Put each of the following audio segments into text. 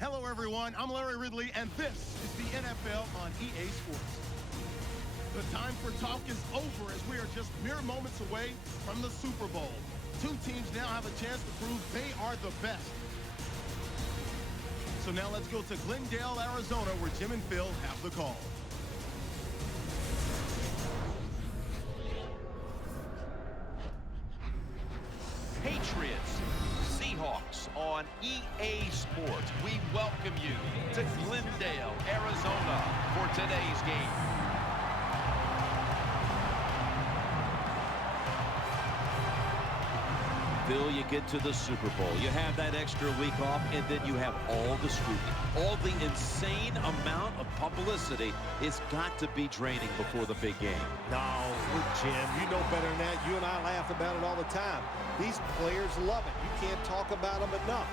Hello, everyone. I'm Larry Ridley, and this is the NFL on EA Sports. The time for talk is over as we are just mere moments away from the Super Bowl. Two teams now have a chance to prove they are the best. So now let's go to Glendale, Arizona, where Jim and Phil have the call. Patriots, Seahawks on EA Sports. We welcome you to Glendale, Arizona for today's game. Phil, you get to the Super Bowl. You have that extra week off, and then you have all the scrutiny. All the insane amount of publicity. It's got to be draining before the big game. No, Jim, you know better than that. You and I laugh about it all the time. These players love it. You can't talk about them enough.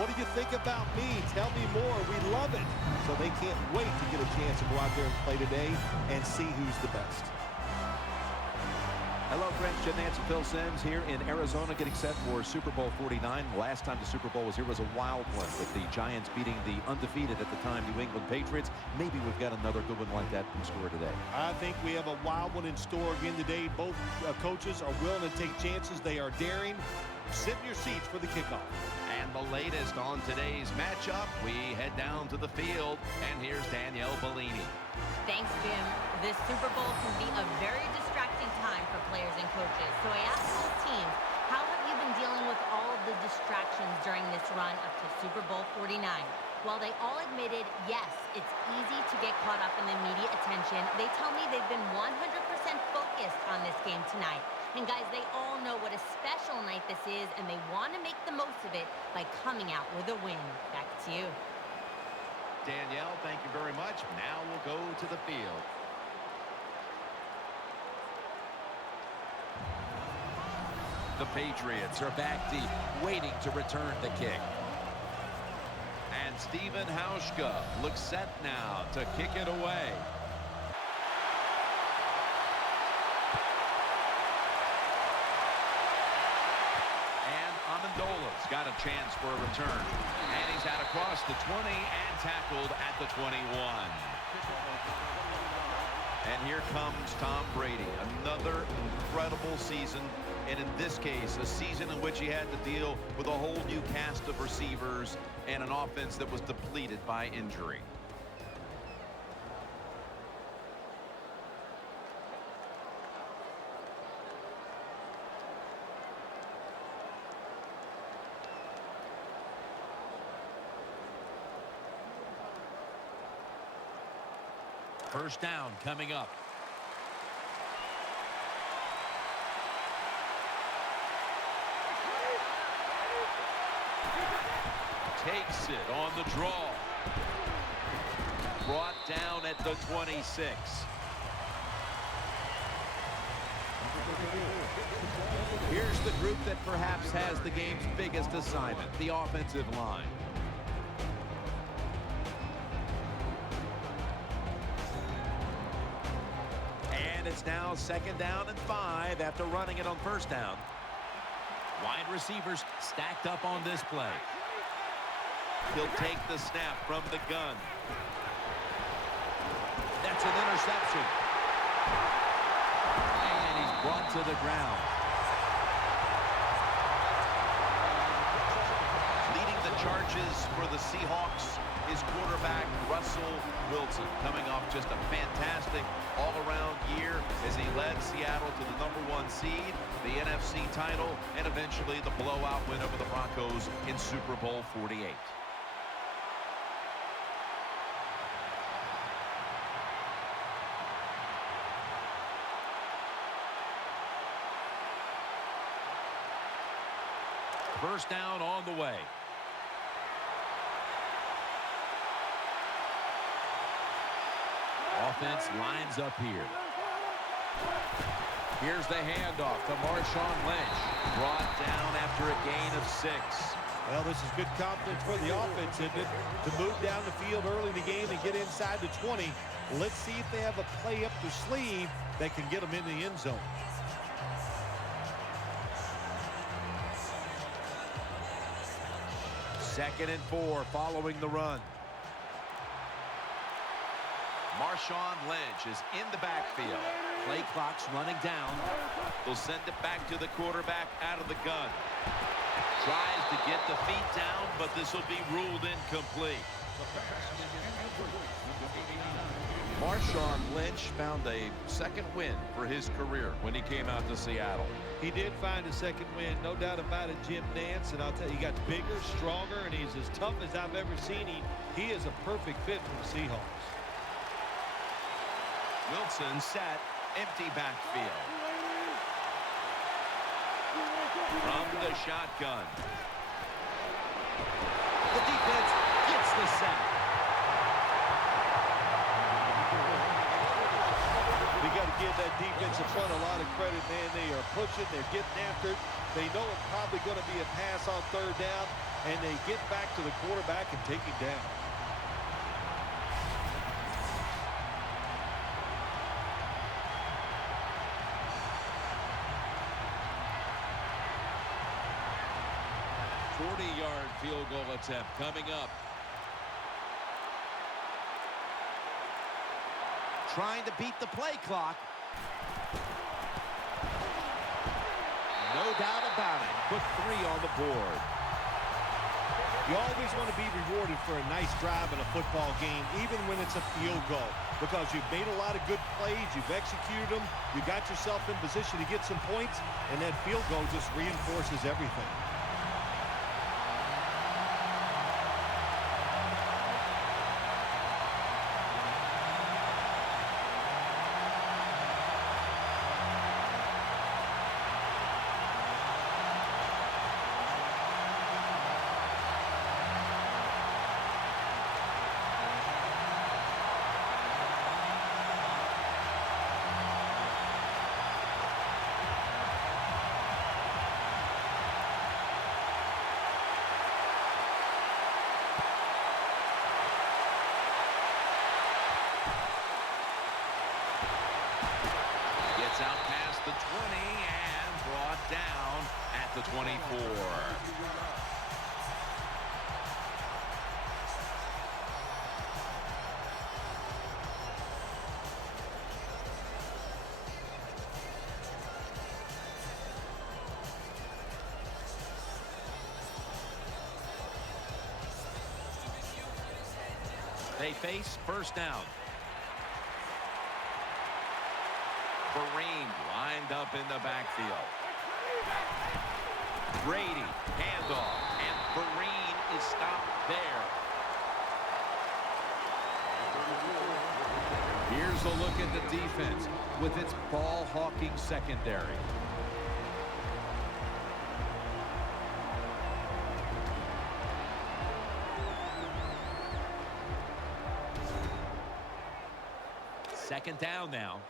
What do you think about me? Tell me more. We love it. So they can't wait to get a chance to go out there and play today and see who's the best. Hello, friends. Jim Nance and Phil Simms here in Arizona getting set for Super Bowl 49. Last time the Super Bowl was here was a wild one with the Giants beating the undefeated at the time New England Patriots. Maybe we've got another good one like that in store today. I think we have a wild one in store again today. Both coaches are willing to take chances. They are daring. Sit in your seats for the kickoff. And the latest on today's matchup, we head down to the field, and here's Danielle Bellini. Thanks, Jim. This Super Bowl can be a very distracting time for players and coaches. So I asked both teams, how have you been dealing with all of the distractions during this run up to Super Bowl 49? While they all admitted, yes, it's easy to get caught up in the media attention, they tell me they've been 100% focused on this game tonight. And guys, they all know what a special night this is, and they want to make the most of it by coming out with a win. Back to you. Danielle, thank you very much. Now we'll go to the field. The Patriots are back deep, waiting to return the kick. And Steven Hauschka looks set now to kick it away. And Amendola's got a chance for a return. And he's out across the 20 and tackled at the 21. And here comes Tom Brady. Another incredible season. And in this case, a season in which he had to deal with a whole new cast of receivers and an offense that was depleted by injury. First down coming up. Takes it on the draw. Brought down at the 26. Here's the group that perhaps has the game's biggest assignment, the offensive line. And it's now second down and 5 after running it on first down. Wide receivers stacked up on this play. He'll take the snap from the gun. That's an interception. And he's brought to the ground. Leading the charges for the Seahawks is quarterback Russell Wilson, coming off just a fantastic all-around year as he led Seattle to the #1 seed, the NFC title, and eventually the blowout win over the Broncos in Super Bowl 48. First down on the way. Offense lines up here. Here's the handoff to Marshawn Lynch. Brought down after a gain of 6. Well, this is good confidence for the offense, isn't it? To move down the field early in the game and get inside the 20. Let's see if they have a play up their sleeve that can get them in the end zone. 2nd and 4 following the run. Marshawn Lynch is in the backfield. Play clock's running down. They'll send it back to the quarterback out of the gun. Tries to get the feet down, but this will be ruled incomplete. Marshawn Lynch found a 2nd win for his career when he came out to Seattle. He did find a 2nd win, no doubt about it, Jim Nance. And I'll tell you, he got bigger, stronger, and he's as tough as I've ever seen him. He is a perfect fit for the Seahawks. Wilson set, empty backfield. From the shotgun. The defense gets the sack. We got to give that defensive front a lot of credit, man. They are pushing, they're getting after it. They know it's probably going to be a pass on 3rd down, and they get back to the quarterback and take him down. Yard field goal attempt coming up. Trying to beat the play clock. No doubt about it. Put 3 on the board. You always want to be rewarded for a nice drive in a football game, even when it's a field goal, because you've made a lot of good plays, you've executed them, you got yourself in position to get some points, and that field goal just reinforces everything. Out past the 20 and brought down at the 24. They face 1st down. Kareem lined up in the backfield. Brady, handoff, and Kareem is stopped there. Here's a look at the defense with its ball-hawking secondary. Second down now.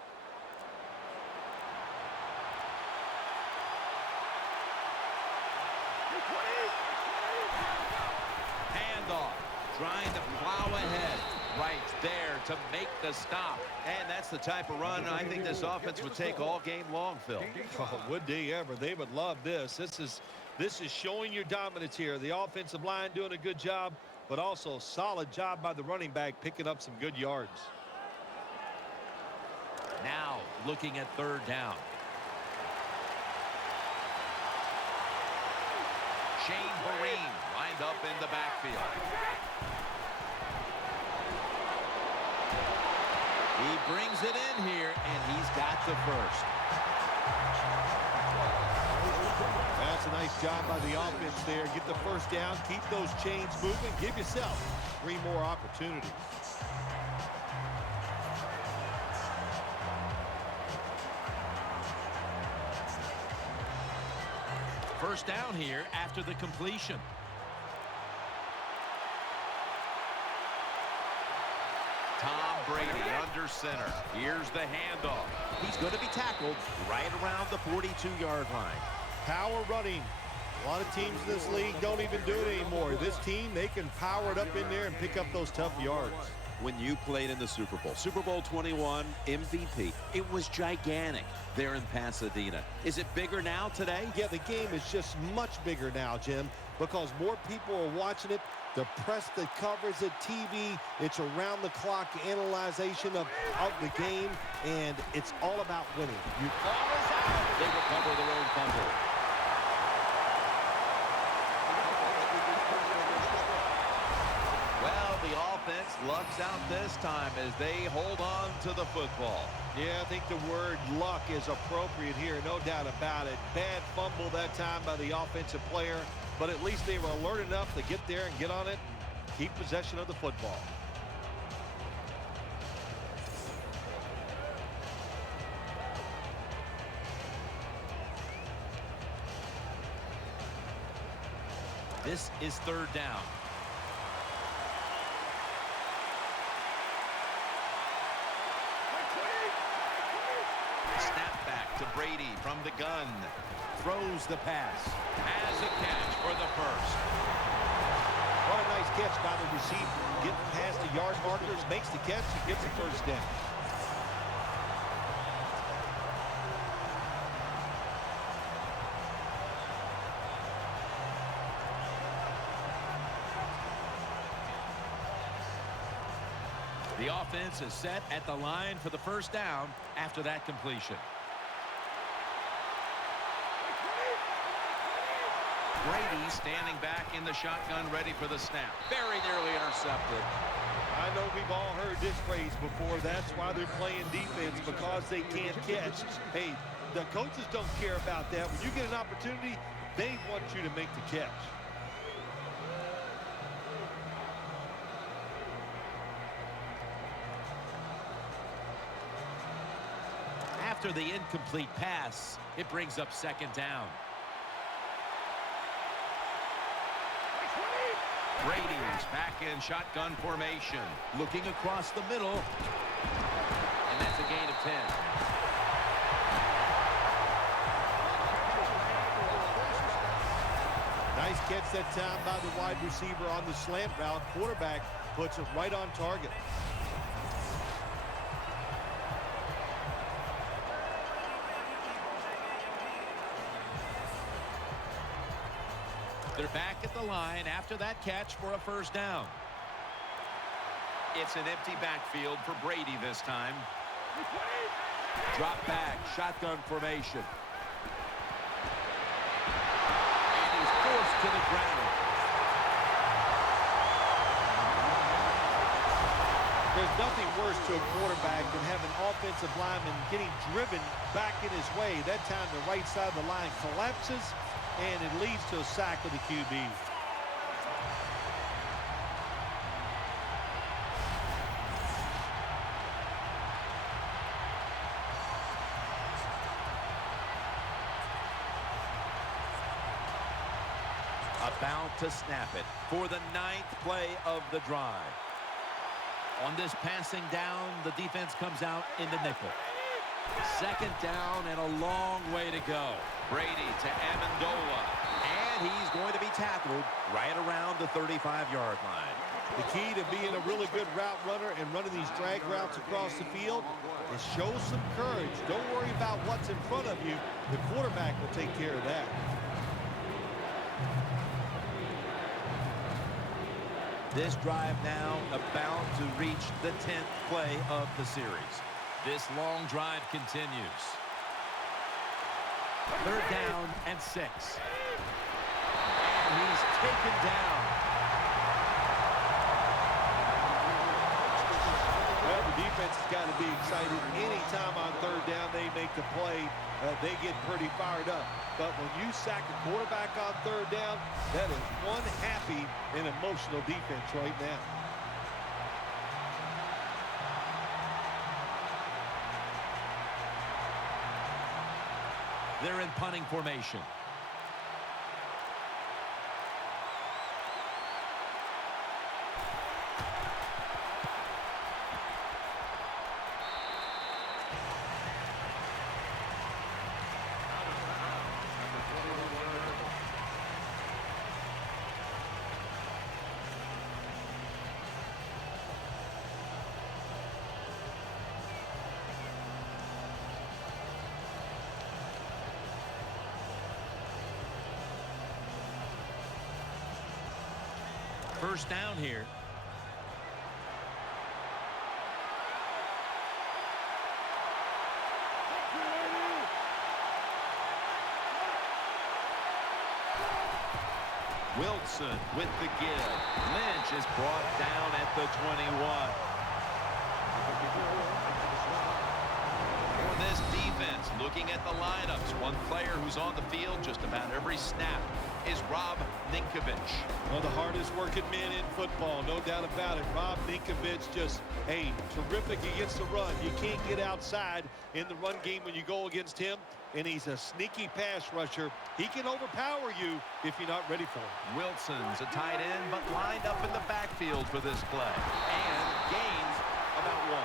Handoff, trying to plow ahead. Right there to make the stop. And that's the type of run I think this offense would take all game long, Phil. Oh, would they ever? They would love this. This is showing your dominance here. The offensive line doing a good job, but also solid job by the running back picking up some good yards. Now looking at 3rd down. Shane Vereen lined up in the backfield. He brings it in here, and he's got the 1st. That's a nice job by the offense there. Get the 1st down, keep those chains moving, give yourself 3 more opportunities. First down here after the completion. Tom Brady under center. Here's the handoff. He's going to be tackled right around the 42-yard line. Power running. A lot of teams in this league don't even do it anymore. This team, they can power it up in there and pick up those tough yards. When you played in the Super Bowl 21 MVP, it was gigantic there in Pasadena. Is it bigger now today? Yeah, the game is just much bigger now, Jim. because more people are watching it. The press that covers it, TV, it's around-the-clock analyzation of the game, and it's all about winning. Ball is out. They recover their own fumble. Well, the offense lucks out this time as they hold on to the football. Yeah, I think the word luck is appropriate here, no doubt about it. Bad fumble that time by the offensive player, but at least they were alert enough to get there and get on it and keep possession of the football. This is third down. Snap back to Brady from the gun. Throws the pass. Has a catch for the first. What a nice catch by the receiver. Getting past the yard markers, makes the catch, and gets the first down. The offense is set at the line for the first down after that completion. Brady standing back in the shotgun, ready for the snap. Very nearly intercepted. I know we've all heard this phrase before. That's why they're playing defense, because they can't catch. Hey, the coaches don't care about that. When you get an opportunity, they want you to make the catch. After the incomplete pass, it brings up second down. Brady's back in shotgun formation. Looking across the middle. And that's a gain of 10. Nice catch that time by the wide receiver on the slant route. Quarterback puts it right on target. They're back at the line after that catch for a first down. It's an empty backfield for Brady this time. Drop back, shotgun formation. And he's forced to the ground. There's nothing worse to a quarterback than having offensive lineman getting driven back in his way. That time the right side of the line collapses, and it leads to a sack of the QB. About to snap it for the 9th play of the drive. On this passing down, the defense comes out in the nickel. Second down and a long way to go. Brady to Amendola. And he's going to be tackled right around the 35-yard line. The key to being a really good route runner and running these drag routes across the field is show some courage. Don't worry about what's in front of you. The quarterback will take care of that. This drive now about to reach the 10th play of the series. This long drive continues. Third down and 6. And he's taken down. Well, the defense has got to be excited. Anytime on third down they make the play, they get pretty fired up. But when you sack a quarterback on third down, that is one happy and emotional defense right now. They're in punting formation. First down here. Wilson with the give. Lynch is brought down at the 21. For this defense, looking at the lineups, one player who's on the field just about every snap is Rob Ninkovich. One of the hardest working men in football, no doubt about it. Rob Ninkovich just, hey, terrific against the run. You can't get outside in the run game when you go against him, and he's a sneaky pass rusher. He can overpower you if you're not ready for him. Wilson's a tight end, but lined up in the backfield for this play. And gains about 1.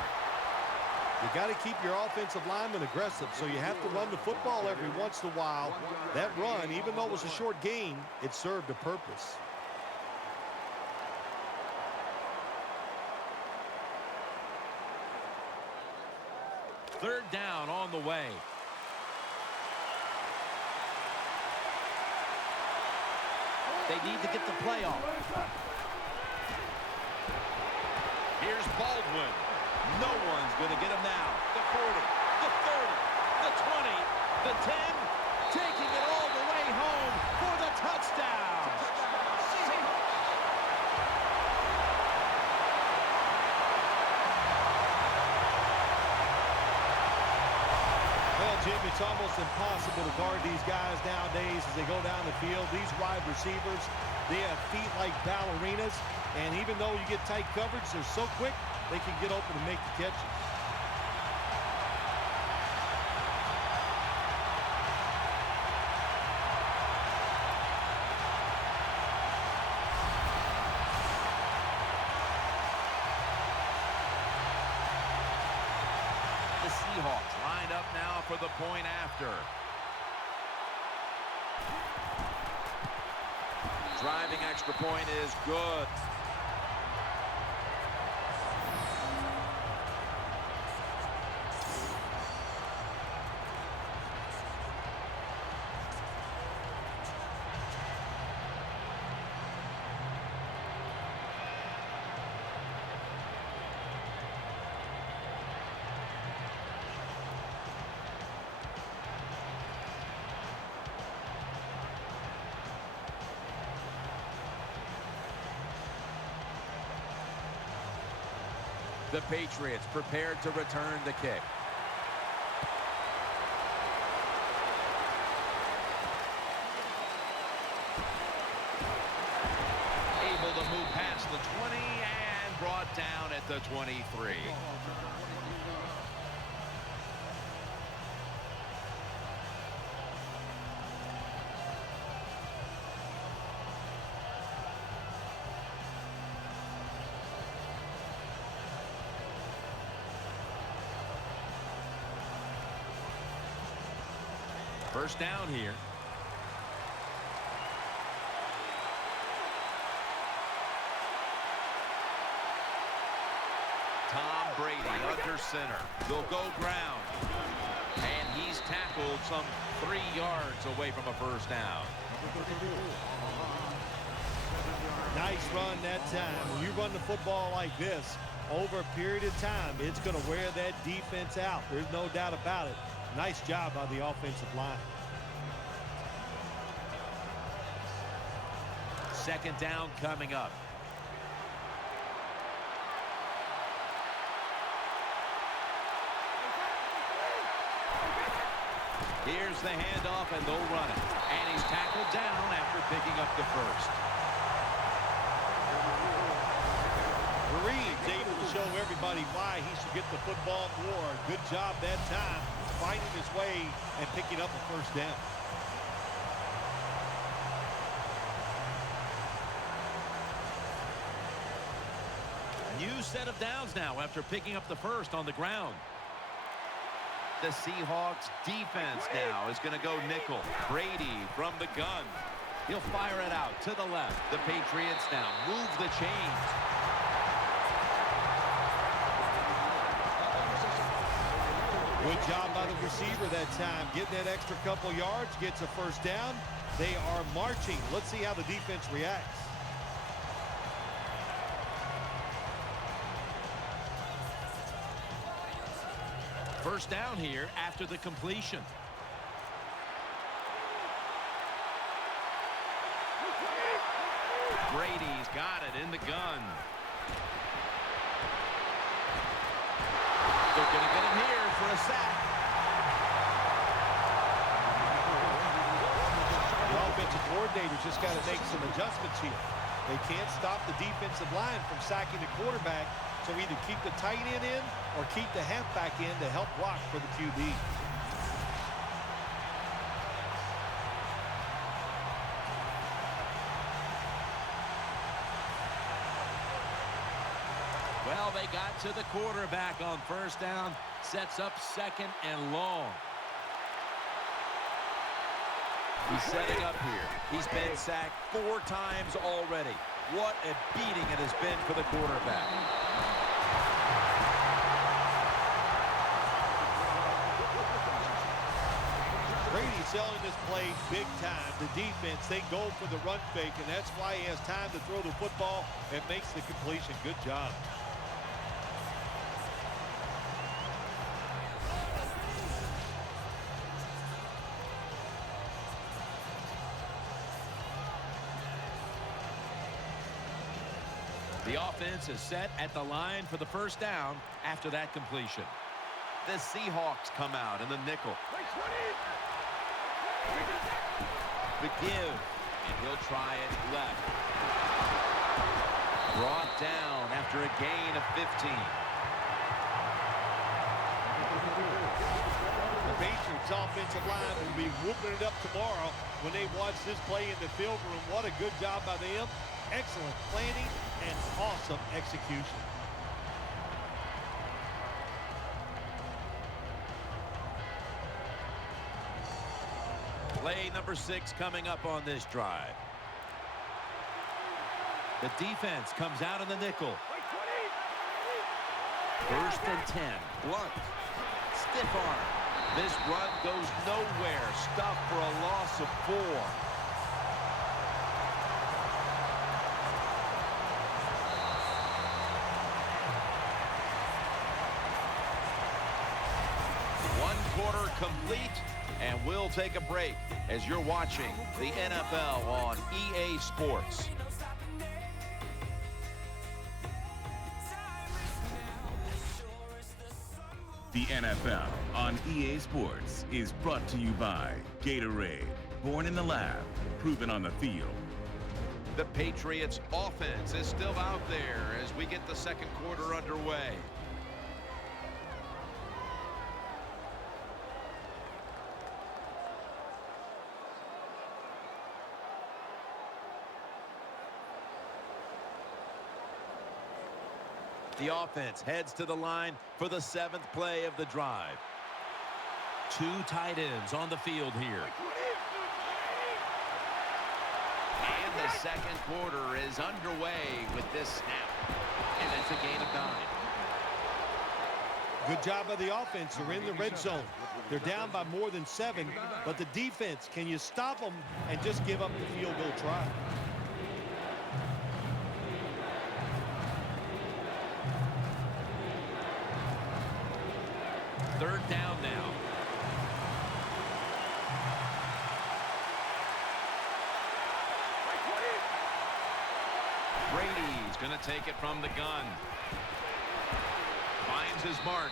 You got to keep your offensive linemen aggressive, so you have to run the football every once in a while. That run, even though it was a short gain, it served a purpose. Third down on the way. They need to get the play off. Here's Baldwin. No one's going to get him now. The 40, the 30, the 20, the 10, taking it all the way home for the touchdown. Well, Jim, it's almost impossible to guard these guys nowadays as they go down the field. These wide receivers, they have feet like ballerinas, and even though you get tight coverage, they're so quick, they can get open and make the catches. The Seahawks lined up now for the point after. Driving extra point is good. The Patriots prepared to return the kick. Able to move past the 20 and brought down at the 23. First down here. Tom Brady under center. They'll go ground. And he's tackled some 3 yards away from a first down. Nice run that time. When you run the football like this, over a period of time, it's going to wear that defense out. There's no doubt about it. Nice job by the offensive line. Second down coming up. Here's the handoff, and they'll run it. And he's tackled down after picking up the first. Marines able to show everybody why he should get the football more. Good job that time, finding his way and picking up a first down. New set of downs now after picking up the first on the ground. The Seahawks defense now is going to go nickel. Brady from the gun. He'll fire it out to the left. The Patriots now move the chains. Good job by the receiver that time. Getting that extra couple yards, gets a first down. They are marching. Let's see how the defense reacts. First down here after the completion. Brady's got it in the gun. They're going to get him here for a sack. The offensive coordinator's just got to make some adjustments here. They can't stop the defensive line from sacking the quarterback, so either keep the tight end in or keep the halfback in to help block for the QB. Well, they got to the quarterback on first down. Sets up second and long. He's setting up here. He's been sacked 4 times already. What a beating it has been for the quarterback. Brady selling this play big time. The defense, they go for the run fake, and that's why he has time to throw the football and makes the completion. Good job. The offense is set at the line for the first down after that completion. The Seahawks come out in the nickel. The give, and he'll try it left. Brought down after a gain of 15. The Patriots offensive line will be whooping it up tomorrow when they watch this play in the film room. What a good job by them. Excellent planning and awesome execution. Play number 6 coming up on this drive. The defense comes out in the nickel. First and 10. Blunt. Stiff arm. This run goes nowhere. Stuffed for a loss of 4. Quarter complete, and we'll take a break as you're watching the NFL on EA Sports. The NFL on EA Sports is brought to you by Gatorade. Born in the lab, proven on the field. The Patriots offense is still out there as we get the second quarter underway. The offense heads to the line for the 7th play of the drive. 2 tight ends on the field here. And the second quarter is underway with this snap. And it's a gain of 9. Good job by the offense. They're in the red zone. They're down by more than 7, but the defense, can you stop them and just give up the field goal try? Third down now. Brady's going to take it from the gun. Finds his mark.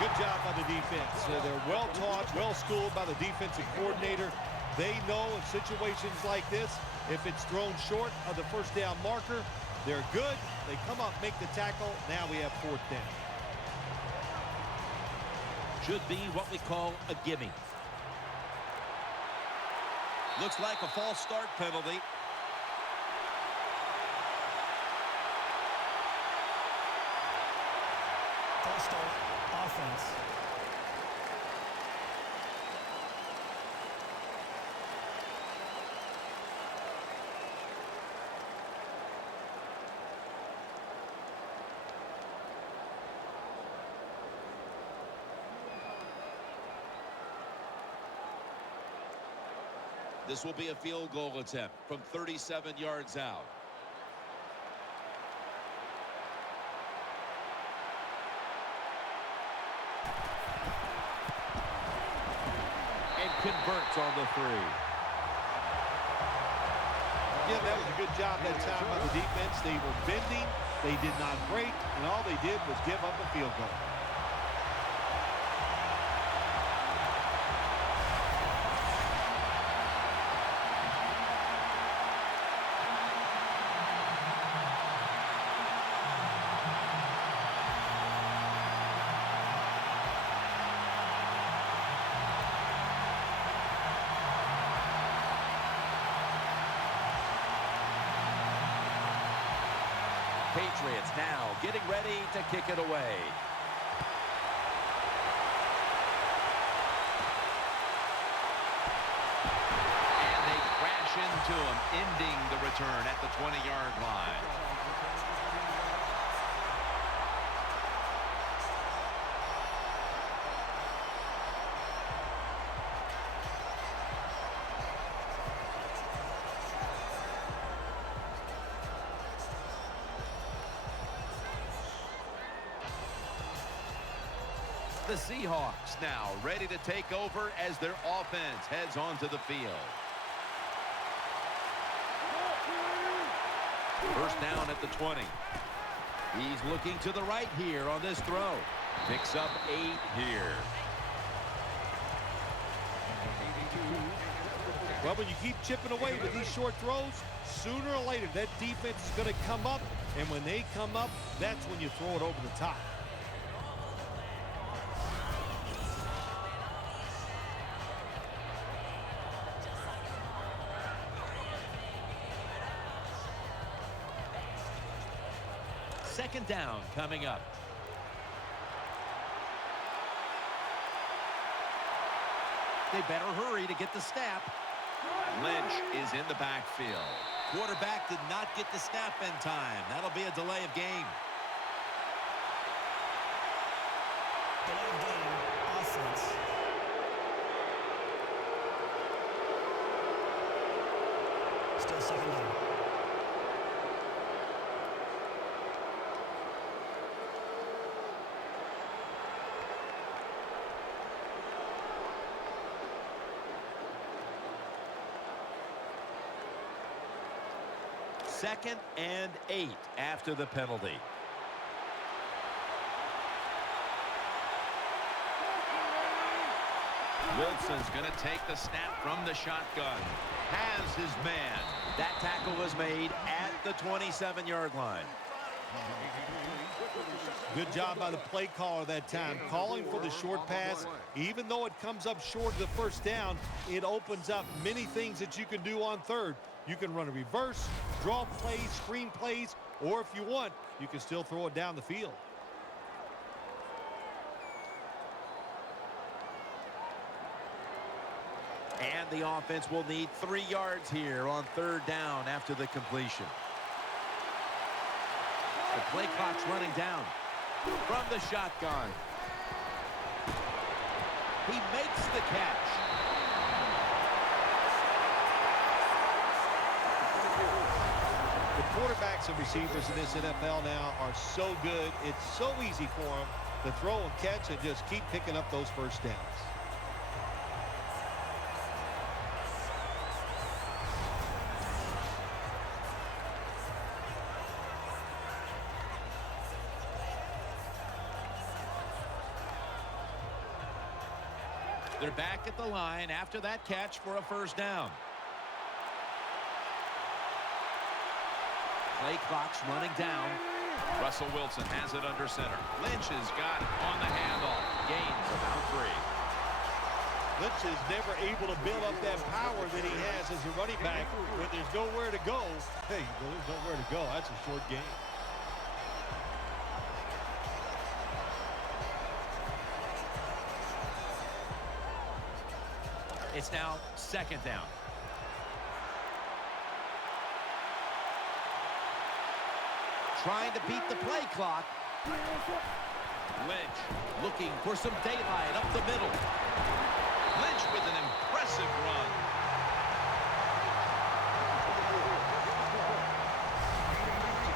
Good job by the defense. They're well taught, well schooled by the defensive coordinator. They know in situations like this, if it's thrown short of the first down marker, they're good. They come up, make the tackle. Now we have 4th down. Should be what we call a gimme. Looks like a false start penalty. False start, offense. This will be a field goal attempt from 37 yards out. converts on the 3. Yeah, that was a good job that time by the defense. They were bending. They did not break, and all they did was give up a field goal. Patriots now getting ready to kick it away. And they crash into him, ending the return at the 20-yard line. The Seahawks now ready to take over as their offense heads onto the field. First down at the 20. He's looking to the right here on this throw. Picks up 8 here. Well, when you keep chipping away with these short throws, sooner or later that defense is going to come up, and when they come up, that's when you throw it over the top. Second down coming up. They better hurry to get the snap. Lynch is in the backfield. Quarterback did not get the snap in time. That'll be a delay of game. Delay of game, offense. Still second down. Second and 8 after the penalty. Wilson's going to take the snap from the shotgun. Has his man. That tackle was made at the 27-yard line. Good job by the play caller that time, calling for the short pass. Even though it comes up short of the first down, it opens up many things that you can do on third. You can run a reverse, draw plays, screen plays, or if you want, you can still throw it down the field. And the offense will need 3 yards here on third down after the completion. The play clock's running down from the shotgun. He makes the catch. The quarterbacks and receivers in this NFL now are so good. It's so easy for them to throw and catch and just keep picking up those first downs. They're back at the line after that catch for a first down. Play clock's running down. Russell Wilson has it under center. Lynch has got it on the handoff. Gains about 3. Lynch is never able to build up that power that he has as a running back. When there's nowhere to go, hey, there's nowhere to go. That's a short game. It's now second down. Trying to beat the play clock. Lynch. Looking for some daylight up the middle. Lynch with an impressive run.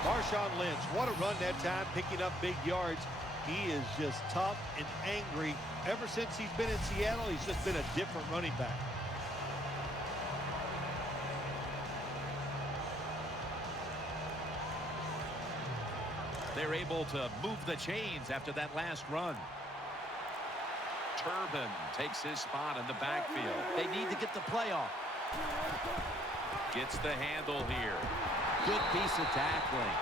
Marshawn Lynch, what a run that time, picking up big yards. He is just tough and angry. Ever since he's been in Seattle, he's just been a different running back. They're able to move the chains after that last run. Turbin takes his spot in the backfield. They need to get the play off. Gets the handle here. Good piece of tackling.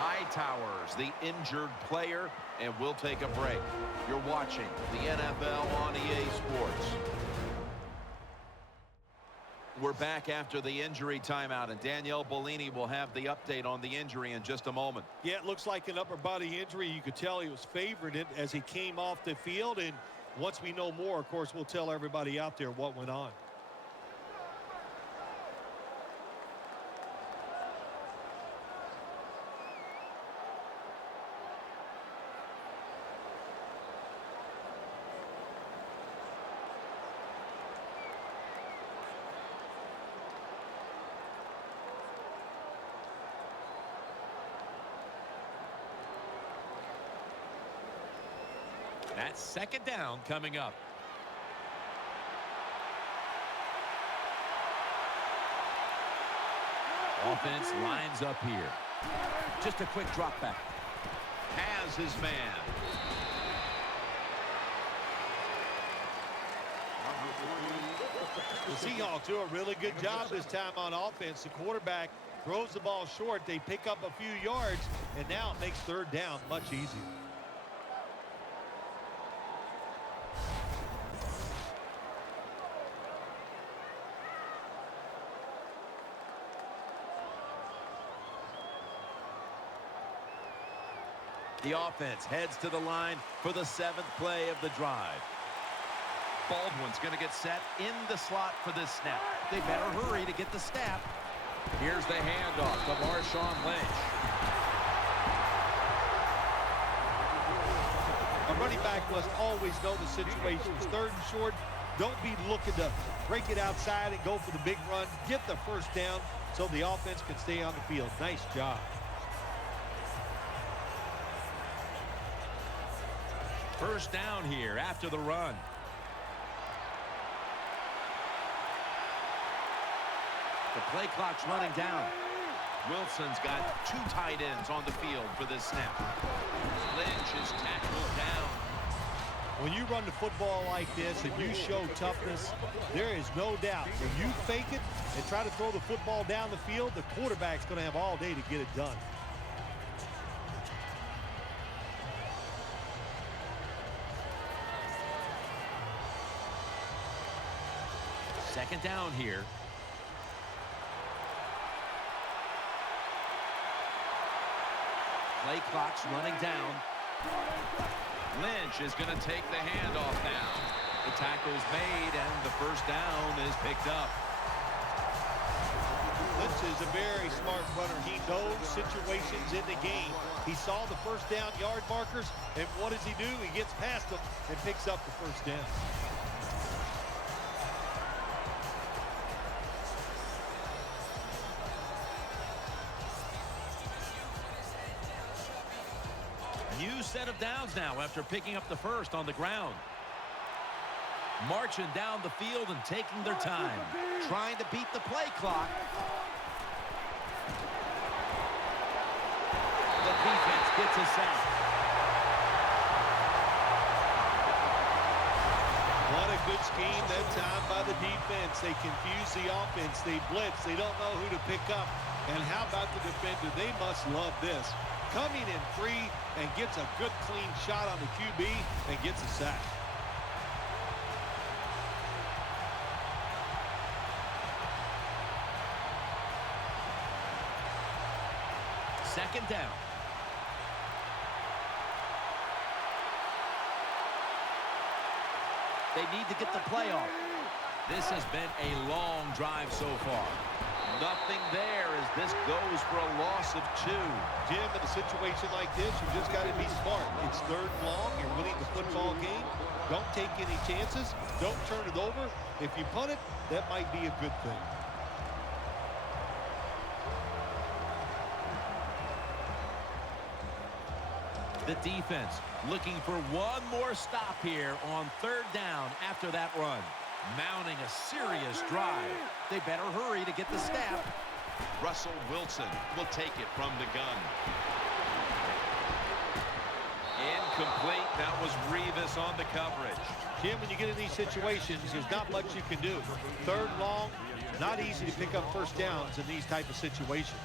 Hightowers, the injured player, and we'll take a break. You're watching the NFL on EA Sports. We're back after the injury timeout, and Danielle Bellini will have the update on the injury in just a moment. Yeah, it looks like an upper body injury. You could tell he was favoring it as he came off the field, and once we know more, of course, we'll tell everybody out there what went on. That's second down coming up. Offense lines up here. Just a quick drop back. Has his man. The Seahawks do a really good job this time on offense. The quarterback throws the ball short. They pick up a few yards, and now it makes third down much easier. The offense heads to the line for the 7th play of the drive. Baldwin's going to get set in the slot for this snap. They better hurry to get the snap. Here's the handoff to Marshawn Lynch. A running back must always know the situation. It's third and short. Don't be looking to break it outside and go for the big run. Get the first down so the offense can stay on the field. Nice job. First down here after the run. The play clock's running down. Wilson's got 2 tight ends on the field for this snap. Lynch is tackled down. When you run the football like this and you show toughness, there is no doubt when you fake it and try to throw the football down the field, the quarterback's going to have all day to get it done. Second down here. Play clock's running down. Lynch is going to take the handoff now. The tackle's made, and the first down is picked up. Lynch is a very smart runner. He knows situations in the game. He saw the first down yard markers, and what does he do? He gets past them and picks up the first down. New set of downs now after picking up the first on the ground. Marching down the field and taking their time. Trying to beat the play clock. The defense gets a sack. What a good scheme that time by the defense. They confuse the offense. They blitz. They don't know who to pick up. And how about the defender? They must love this. Coming in free and gets a good clean shot on the QB and gets a sack. Second down. They need to get the play off. This has been a long drive so far. Nothing there as this goes for a loss of 2. Jim, in a situation like this, you just got to be smart. It's third and long. You're winning the football game. Don't take any chances. Don't turn it over. If you punt it, that might be a good thing. The defense looking for one more stop here on third down after that run. Mounting a serious drive. They better hurry to get the snap. Russell Wilson will take it from the gun. Incomplete. That was Revis on the coverage. Jim, when you get in these situations, there's not much you can do. Third and long, not easy to pick up first downs in these type of situations.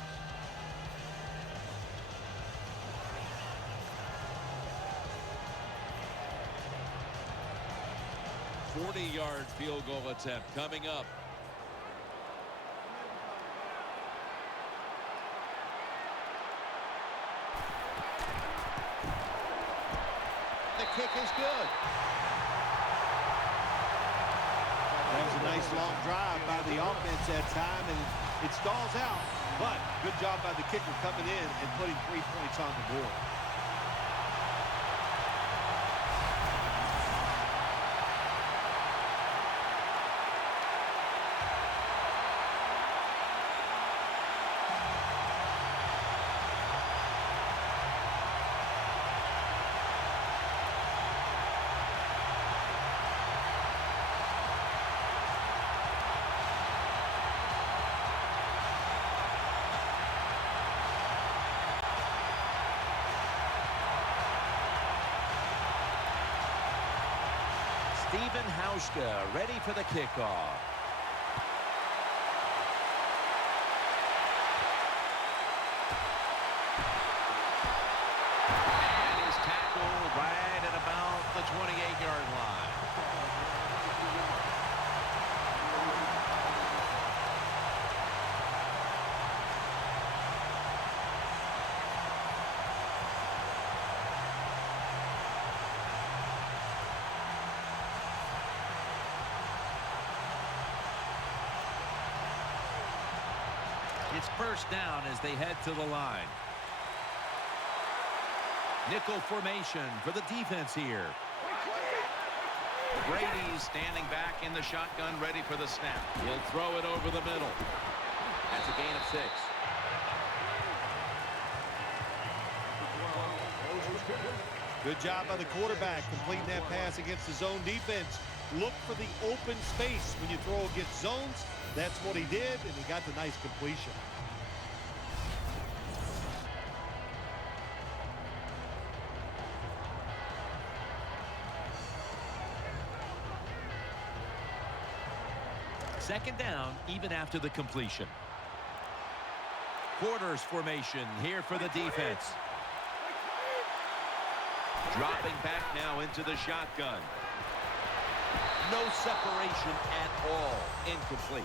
40-yard field goal attempt coming up. The kick is good. That was a nice long drive by the offense that time, and it stalls out. But good job by the kicker coming in and putting 3 points on the board. Steven Hauschka ready for the kickoff. And he's tackled right at about the 28-yard line. It's first down as they head to the line. Nickel formation for the defense here. Brady's standing back in the shotgun, ready for the snap. He'll throw it over the middle. That's a gain of 6. Good job by the quarterback completing that pass against the zone defense. Look for the open space when you throw against zones. That's what he did, and he got the nice completion. Second down, even after the completion. Quarters formation here for the defense. Dropping back now into the shotgun. No separation at all. Incomplete.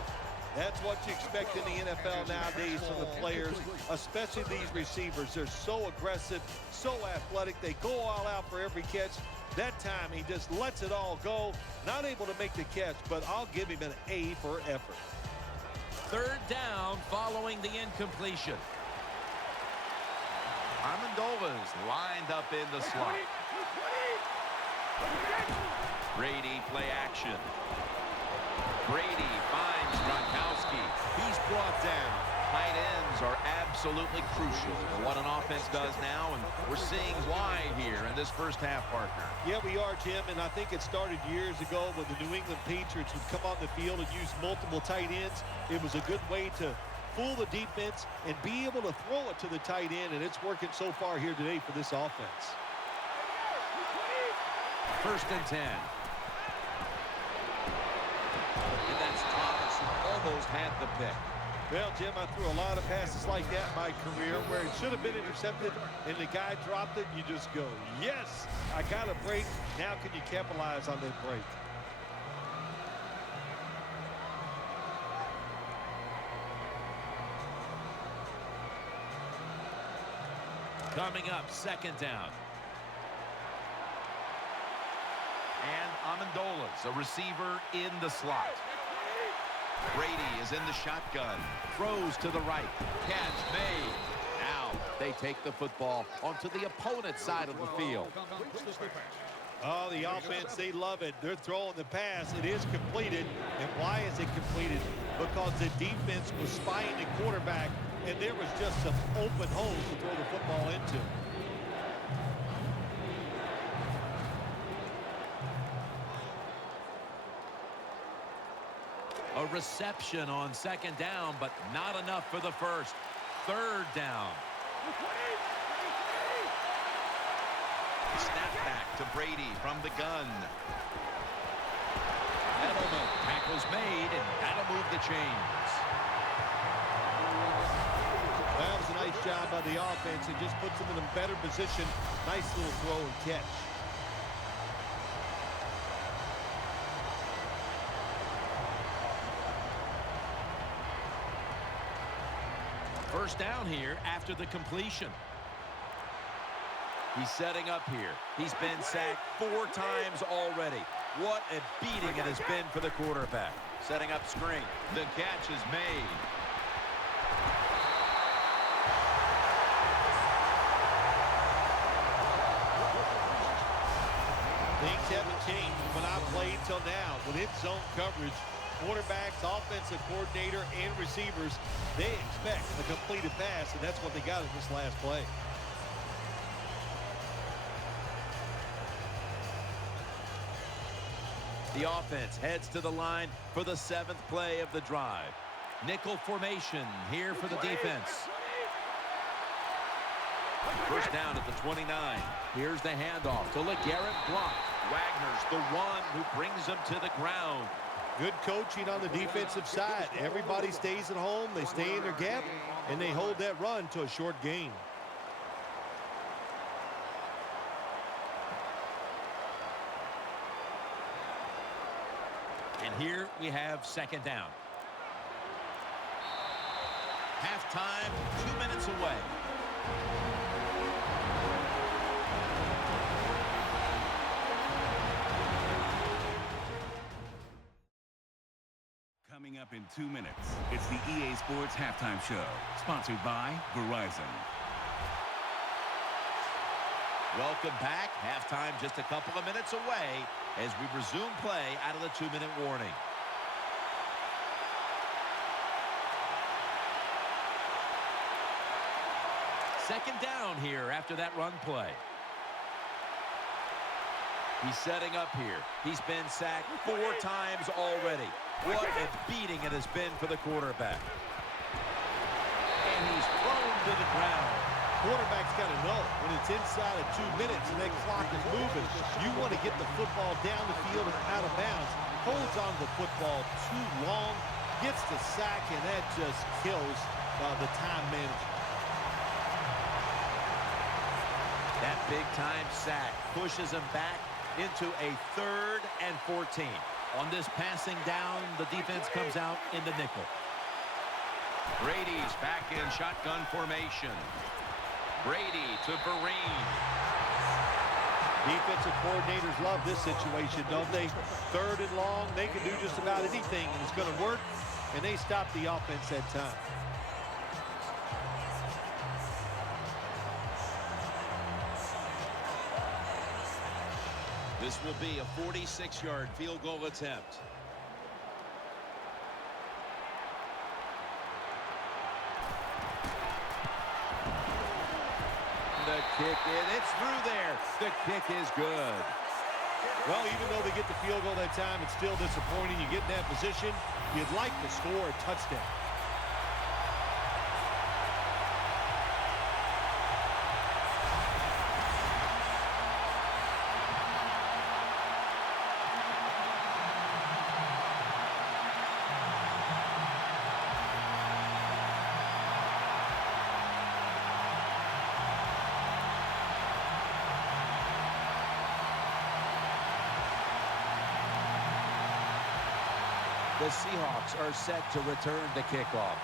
That's what you expect in the NFL nowadays from the players, especially these receivers. They're so aggressive, so athletic. They go all out for every catch. That time, he just lets it all go. Not able to make the catch, but I'll give him an A for effort. Third down following the incompletion. Amendola's lined up in the slot. Brady play action. Brady finds Gronkowski. He's brought down. Tight ends are absolutely crucial to what an offense does now, and we're seeing why here in this first half, partner. Yeah, we are, Jim, and I think it started years ago when the New England Patriots would come on the field and use multiple tight ends. It was a good way to fool the defense and be able to throw it to the tight end, and it's working so far here today for this offense. First and 10. And that's Thomas, who almost had the pick. Well, Jim, I threw a lot of passes like that in my career where it should have been intercepted and the guy dropped it. You just go, yes, I got a break. Now can you capitalize on that break? Coming up, second down. And Amendola's a receiver in the slot. Brady is in the shotgun. Throws to the right. Catch made. Now they take the football onto the opponent's side of the field. Oh, the offense, they love it. They're throwing the pass. It is completed. And why is it completed? Because the defense was spying the quarterback, and there was just some open holes to throw the football into. A reception on second down, but not enough for the first. Third down. Snap back to Brady from the gun. Edelman, tackle's made, and that'll move the chains. That was a nice job by the offense. It just puts them in a better position. Nice little throw and catch. First down here after the completion. He's setting up here. He's been sacked 4 times already. What a beating it has been for the quarterback. Setting up screen. The catch is made. Things haven't changed from when I played till now. When it's zone coverage, quarterbacks, offensive coordinator, and receivers, they expect a completed pass, and that's what they got in this last play. The offense heads to the line for the 7th play of the drive. Nickel formation here for the defense. First down at the 29. Here's the handoff to LeGarrette Blount. Wagner's the one who brings him to the ground. Good coaching on the defensive side. Everybody stays at home. They stay in their gap, and they hold that run to a short gain. And here we have second down. Halftime, 2 minutes away. Coming up in 2 minutes, it's the EA Sports Halftime Show, sponsored by Verizon. Welcome back. Halftime just a couple of minutes away as we resume play out of the 2-minute warning. Second down here after that run play. He's setting up here. He's been sacked 4 times already. What a beating it has been for the quarterback. And he's thrown to the ground. Quarterback's got to know when it's inside of 2 minutes and that clock is moving, you want to get the football down the field and out of bounds. Holds on to the football too long, gets the sack, and that just kills the time management. That big-time sack pushes him back into a 3rd and 14. On this passing down, the defense comes out in the nickel. Brady's back in shotgun formation. Brady to Vereen. Defensive coordinators love this situation, don't they? 3rd and long, they can do just about anything, and it's going to work, and they stop the offense that time. This will be a 46-yard field goal attempt. The kick in, it's through there. The kick is good. Well, even though they get the field goal that time, it's still disappointing. You get in that position, you'd like to score a touchdown. The Seahawks are set to return the kickoff.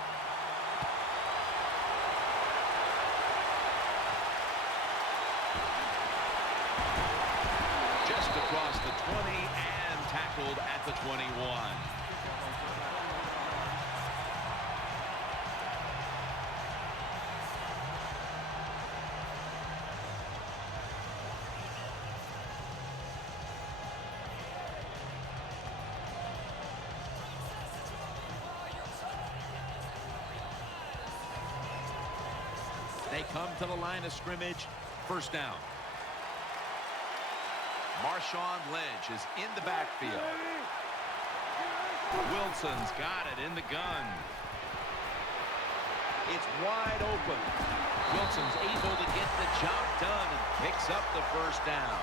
Just across the 20 and tackled at the 21. They come to the line of scrimmage. First down. Marshawn Lynch is in the backfield. Wilson's got it in the gun. It's wide open. Wilson's able to get the job done and picks up the first down.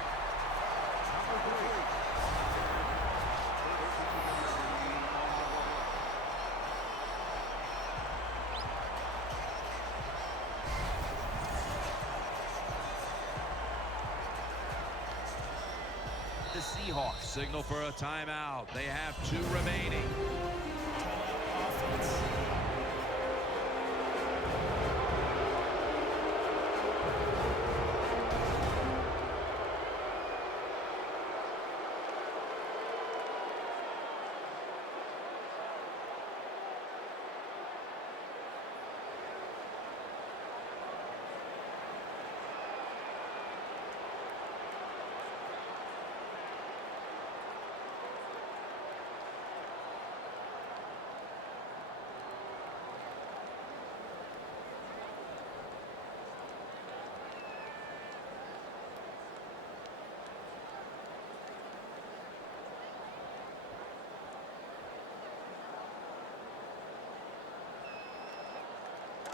The Seahawks signal for a timeout. They have 2 remaining. Offense.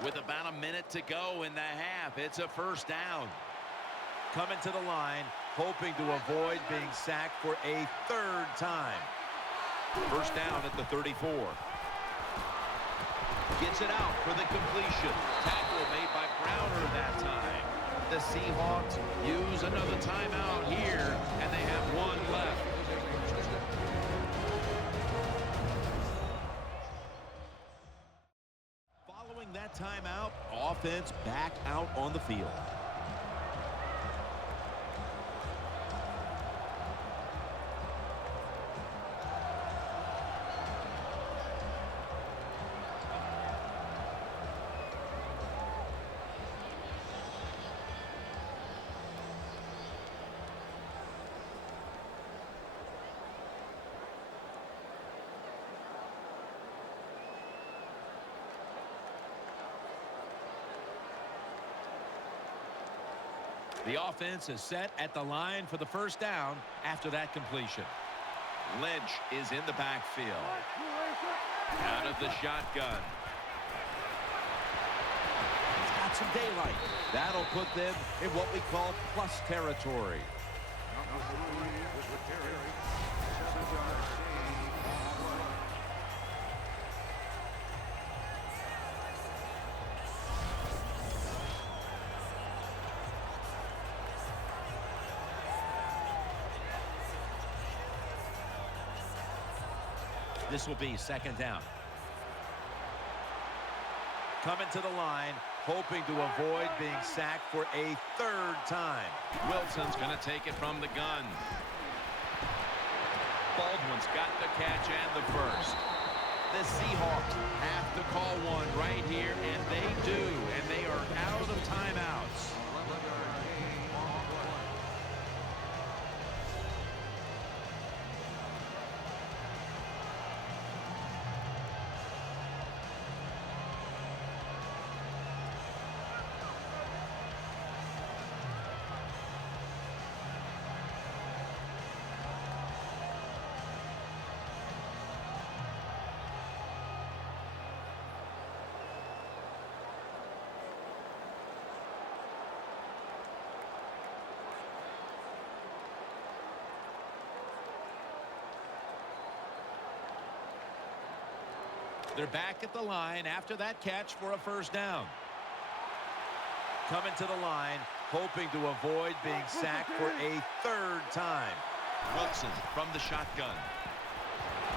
With about a minute to go in the half, it's a first down. Coming to the line, hoping to avoid being sacked for a 3rd time. First down at the 34. Gets it out for the completion. Tackle made by Browner that time. The Seahawks use another timeout here, and they have 1 left. Following that timeout, offense back out on the field. The offense is set at the line for the first down after that completion. Lynch is in the backfield. Out of the shotgun. He's got some daylight. That'll put them in what we call plus territory. This will be second down. Coming to the line, hoping to avoid being sacked for a 3rd time. Wilson's going to take it from the gun. Baldwin's got the catch and the first. The Seahawks have to call one right here, and they do, and they are out of timeouts. They're back at the line after that catch for a first down. Coming to the line, hoping to avoid being sacked for a 3rd time. Wilson from the shotgun.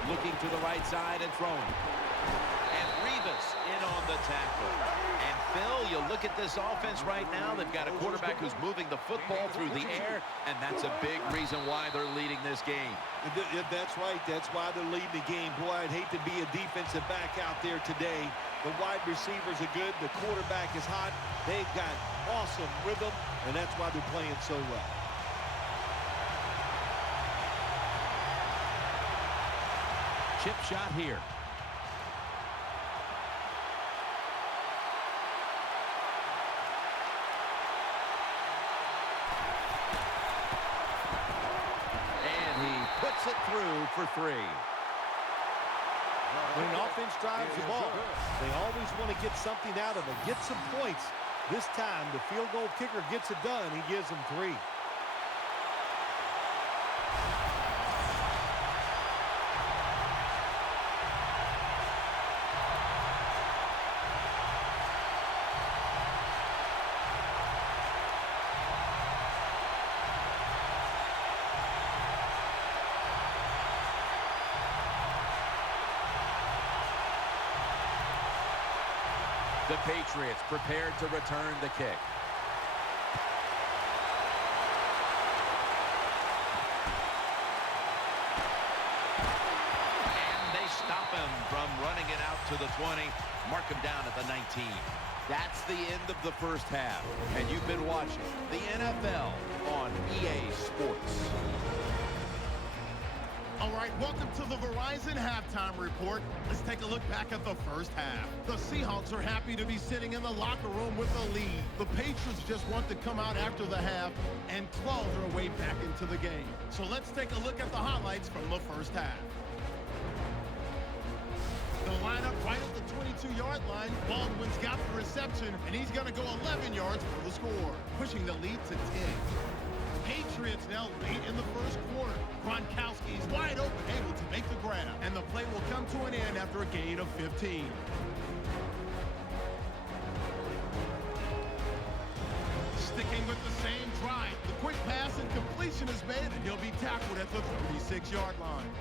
Looking to the right side and throwing. And Rivas in on the tackle. And Phil, you look at this offense right now. They've got a quarterback who's moving the football through the air, and that's a big reason why they're leading this game. That's right. That's why they're leading the game. Boy, I'd hate to be a defensive back out there today. The wide receivers are good. The quarterback is hot. They've got awesome rhythm, and that's why they're playing so well. Chip shot here. And he puts it through for 3. When an offense drives the ball, they always want to get something out of it, get some points. This time, the field goal kicker gets it done. He gives them 3. The Patriots prepared to return the kick. And they stop him from running it out to the 20. Mark him down at the 19. That's the end of the first half. And you've been watching the NFL on EA Sports. All right, welcome to the Verizon Halftime Report. Let's take a look back at the first half. The Seahawks are happy to be sitting in the locker room with a lead. The Patriots just want to come out after the half and claw their way back into the game. So let's take a look at the highlights from the first half. The lineup right at the 22-yard line. Baldwin's got the reception, and he's going to go 11 yards for the score, pushing the lead to 10. Patriots now late in the first quarter. Gronkowski's wide open, able to make the grab, and the play will come to an end after a gain of 15. Sticking with the same drive, the quick pass and completion is made, and he'll be tackled at the 36-yard line.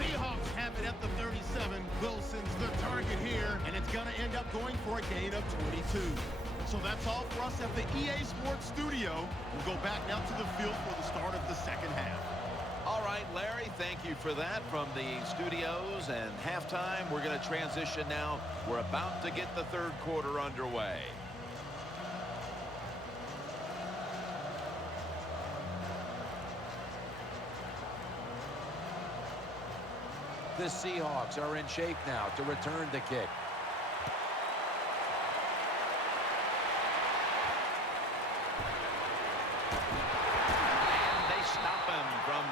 Seahawks have it at the 37. Wilson's the target here, and it's going to end up going for a gain of 22. So that's all for us at the EA Sports Studio. We'll go back now to the field for the start of the second half. All right, Larry, thank you for that from the studios and halftime. We're going to transition now. We're about to get the third quarter underway. The Seahawks are in shape now to return the kick.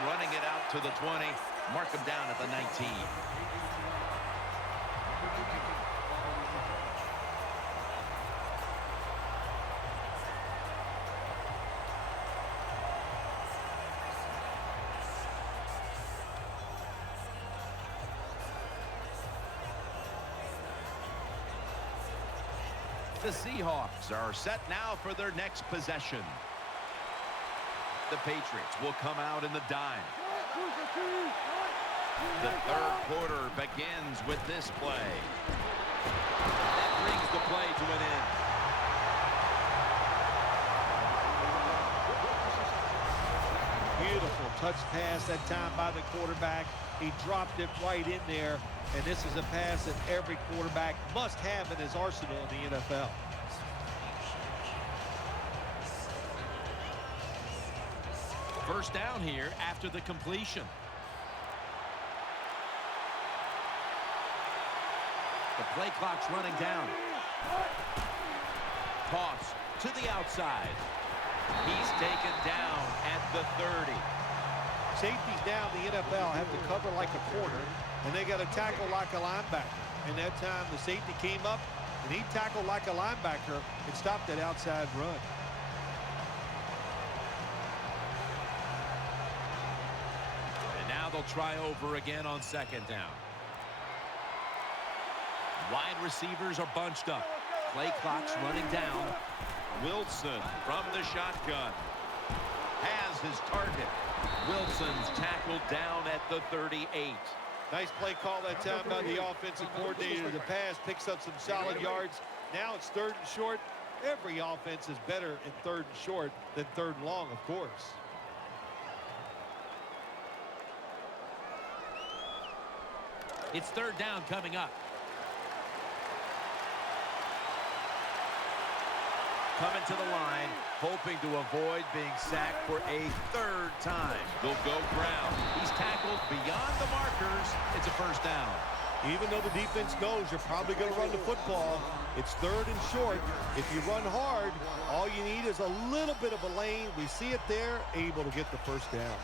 Running it out to the 20. Mark him down at the 19. The Seahawks are set now for their next possession. The Patriots will come out in the dime. The third quarter begins with this play. That brings the play to an end. Beautiful touch pass that time by the quarterback. He dropped it right in there, and this is a pass that every quarterback must have in his arsenal in the NFL. First down here after the completion. The play clock's running down. Toss to the outside. He's taken down at the 30. Safeties now in the NFL have to cover like a corner, and they got to tackle like a linebacker. And that time the safety came up, and he tackled like a linebacker and stopped that outside run. They'll try over again on second down. Wide receivers are bunched up. Play clock's running down. Wilson from the shotgun has his target. Wilson's tackled down at the 38. Nice play call that time by the offensive coordinator. The pass picks up some solid yards. Now it's third and short. Every offense is better in third and short than third and long, of course. It's third down coming up. Coming to the line, hoping to avoid being sacked for a third time. They'll go ground. He's tackled beyond the markers. It's a first down. Even though the defense knows you're probably going to run the football, it's third and short. If you run hard, all you need is a little bit of a lane. We see it there, able to get the first down.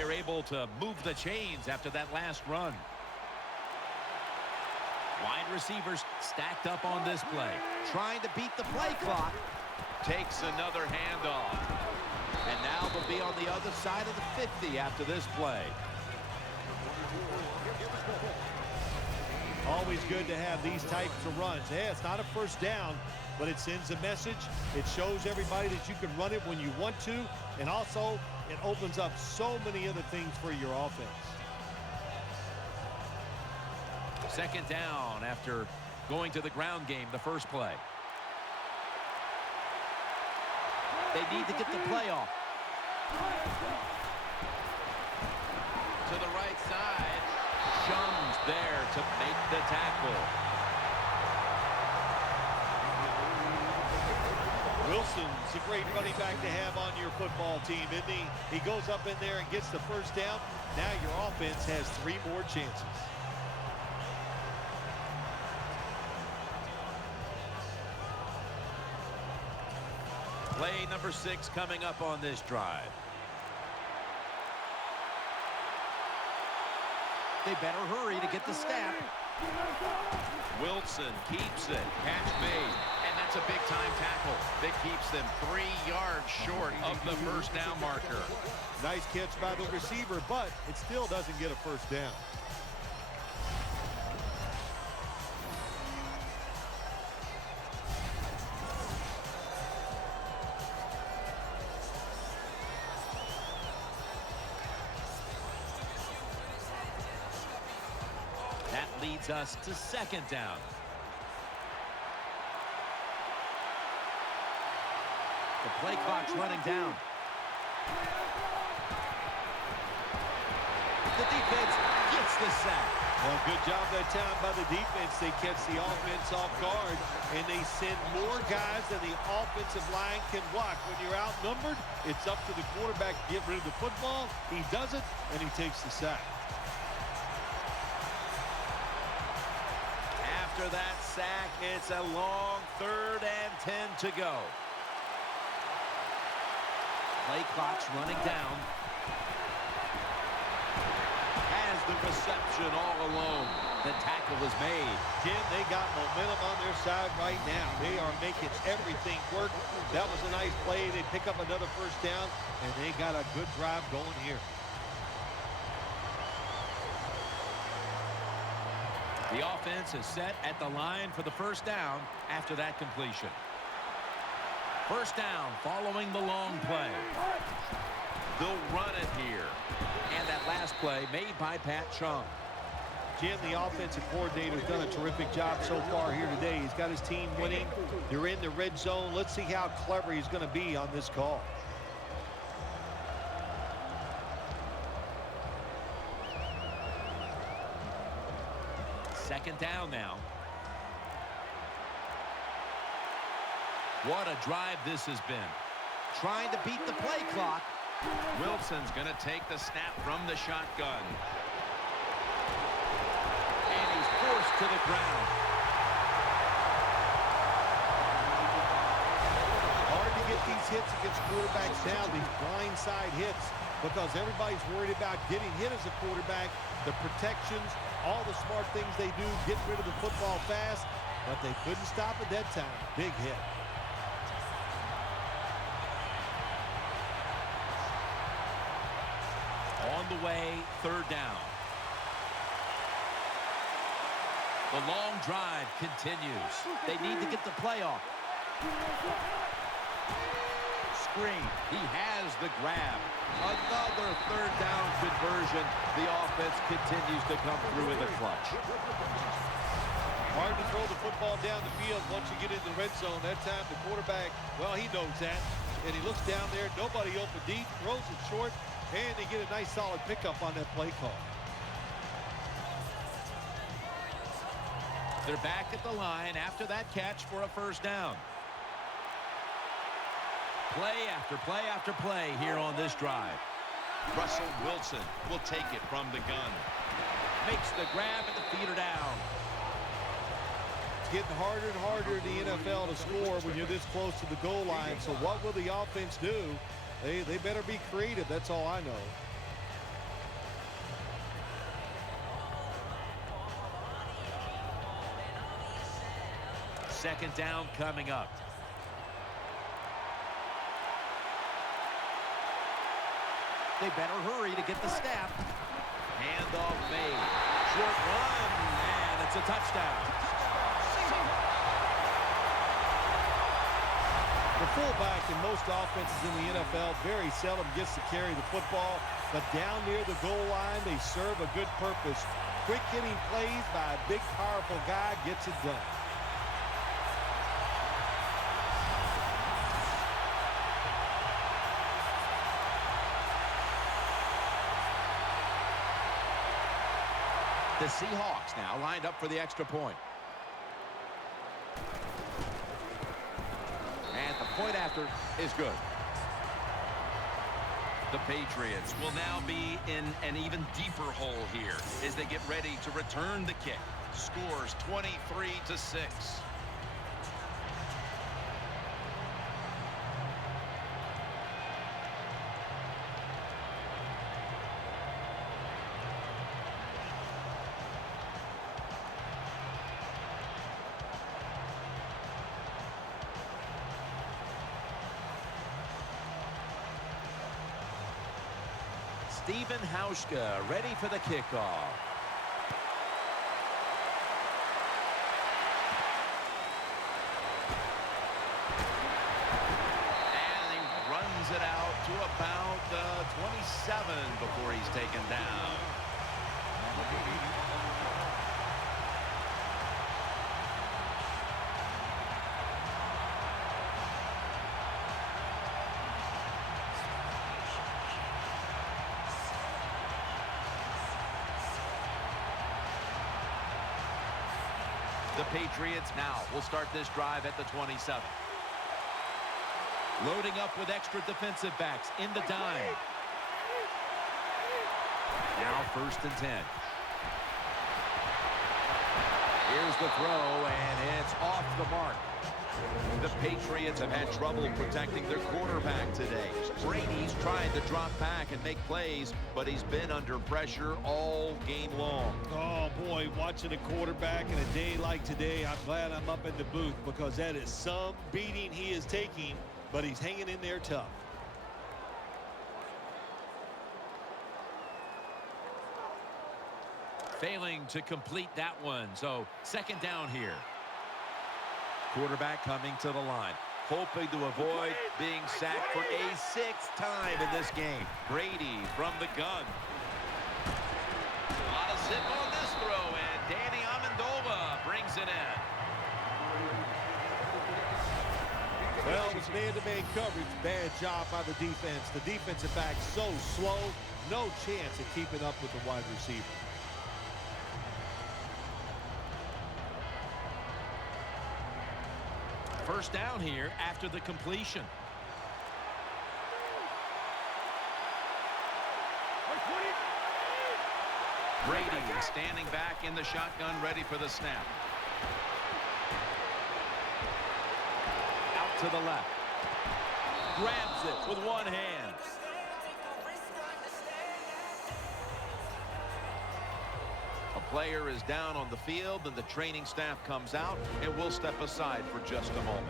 They're able to move the chains after that last run. Wide receivers stacked up on this play. Trying to beat the play clock. Takes another handoff. And now they'll be on the other side of the 50 after this play. Always good to have these types of runs. Yeah, it's not a first down, but it sends a message. It shows everybody that you can run it when you want to, and also it opens up so many other things for your offense. Second down after going to the ground game the first play. They need to get the play off. To the right side. Shums there to make the tackle. Wilson's a great running back to have on your football team, isn't he? He goes up in there and gets the first down. Now your offense has 3 more chances. Play number 6 coming up on this drive. They better hurry to get the snap. Wilson keeps it. Catch made. And that's a big-time tackle that keeps them 3 yards short of the first down marker. Nice catch by the receiver, but it still doesn't get a first down. That leads us to second down. The play clock's running down. The defense gets the sack. Well, good job that time by the defense. They catch the offense off guard, and they send more guys than the offensive line can block. When you're outnumbered, it's up to the quarterback to get rid of the football. He does it, and he takes the sack. After that sack, it's a long 3rd and 10 to go. Play clock's running down. Has the reception all alone. The tackle was made. Jim, they got momentum on their side right now. They are making everything work. That was a nice play. They pick up another first down, and they got a good drive going here. The offense is set at the line for the first down after that completion. First down following the long play. They'll run it here. And that last play made by Pat Chung. Jim, the offensive coordinator, has done a terrific job so far here today. He's got his team winning. They're in the red zone. Let's see how clever he's going to be on this call. Second down now. What a drive this has been. Trying to beat the play clock. Wilson's going to take the snap from the shotgun. And he's forced to the ground. Hard to get these hits against quarterbacks now, these blindside hits, because everybody's worried about getting hit as a quarterback, the protections, all the smart things they do, get rid of the football fast, but they couldn't stop at that time. Big hit. On the way, 3rd down. The long drive continues. They need to get the play off. Screen. He has the grab. Another 3rd down conversion. The offense continues to come through in the clutch. Hard to throw the football down the field once you get into the red zone. That time the quarterback, well, he knows that. And he looks down there, nobody open deep, throws it short, and they get a nice solid pickup on that play call. They're back at the line after that catch for a first down. Play after play after play here on this drive. Russell Wilson will take it from the gun. Makes the grab and the feet are down. It's getting harder and harder in the NFL to score when you're this close to the goal line. So what will the offense do? They better be creative. That's all I know. Second down coming up. They better hurry to get the snap. Handoff made. Short run, and it's a touchdown. The fullback in most offenses in the NFL very seldom gets to carry the football, but down near the goal line, they serve a good purpose. Quick hitting plays by a big, powerful guy gets it done. The Seahawks now lined up for the extra point. And the point after is good. The Patriots will now be in an even deeper hole here as they get ready to return the kick. Scores 23-6. Stephen Hauschka ready for the kickoff. And he runs it out to about 27 before he's taken down. The Patriots now will start this drive at the 27. Loading up with extra defensive backs in the dime. Now 1st and 10. Here's the throw, and it's off the mark. The Patriots have had trouble protecting their quarterback today. Brady's tried to drop back and make plays, but he's been under pressure all game long. Oh, boy, watching a quarterback in a day like today, I'm glad I'm up in the booth because that is some beating he is taking, but he's hanging in there tough. Failing to complete that one, so 2nd down here. Quarterback coming to the line, hoping to avoid being sacked for a 6th time in this game. Brady from the gun. A lot of zip on this throw, and Danny Amendola brings it in. Well, it was man-to-man coverage. Bad job by the defense. The defensive back so slow, no chance of keeping up with the wide receiver. First down here after the completion. Brady standing back in the shotgun, ready for the snap. Out to the left. Grabs it with one hand. A player is down on the field, and the training staff comes out, and we'll step aside for just a moment.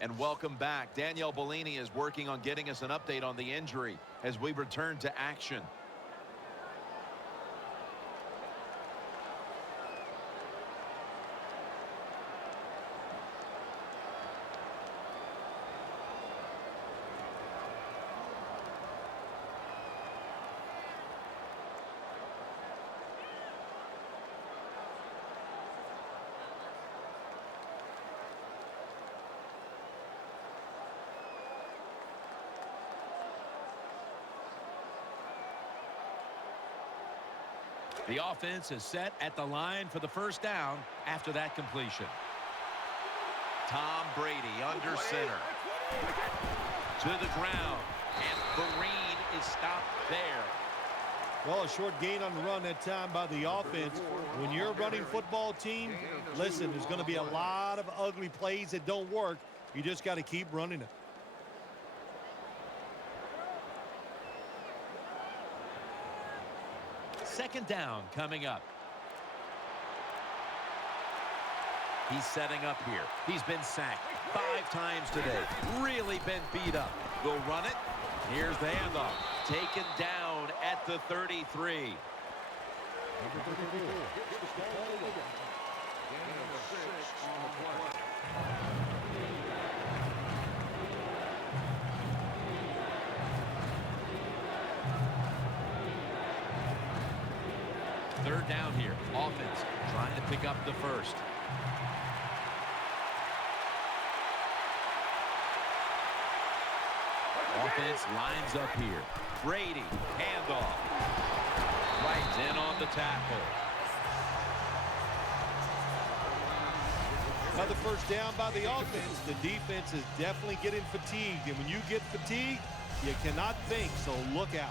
And welcome back. Danielle Bellini is working on getting us an update on the injury as we return to action. The offense is set at the line for the first down after that completion. Tom Brady under center. To the ground. And Vereen is stopped there. Well, a short gain on the run that time by the offense. When you're a running football team, listen, there's going to be a lot of ugly plays that don't work. You just got to keep running it. Second down coming up. He's setting up here. He's been sacked 5 times today. Really been beat up. Will run it. Here's the handoff. Taken down at the 33. Third down here. Offense trying to pick up the first. Offense lines up here. Brady, handoff. Right in on the tackle. Another first down by the offense. The defense is definitely getting fatigued. And when you get fatigued, you cannot think, so look out.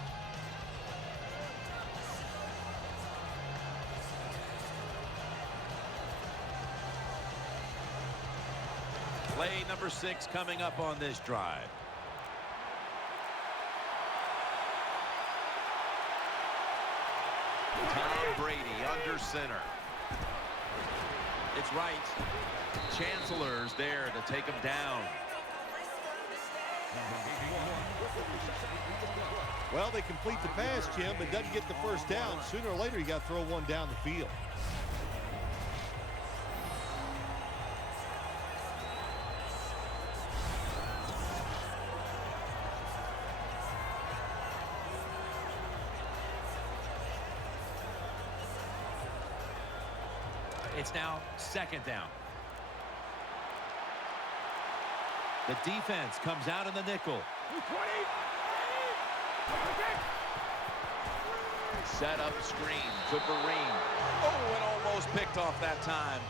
Play number 6 coming up on this drive. Tom Brady under center. It's right. Chancellor's there to take him down. Well, they complete the pass, Jim, but doesn't get the first down. Sooner or later, you got to throw one down the field. It's now second down. The defense comes out in the nickel. Set up screen to Vereen. Oh, it almost picked off that time.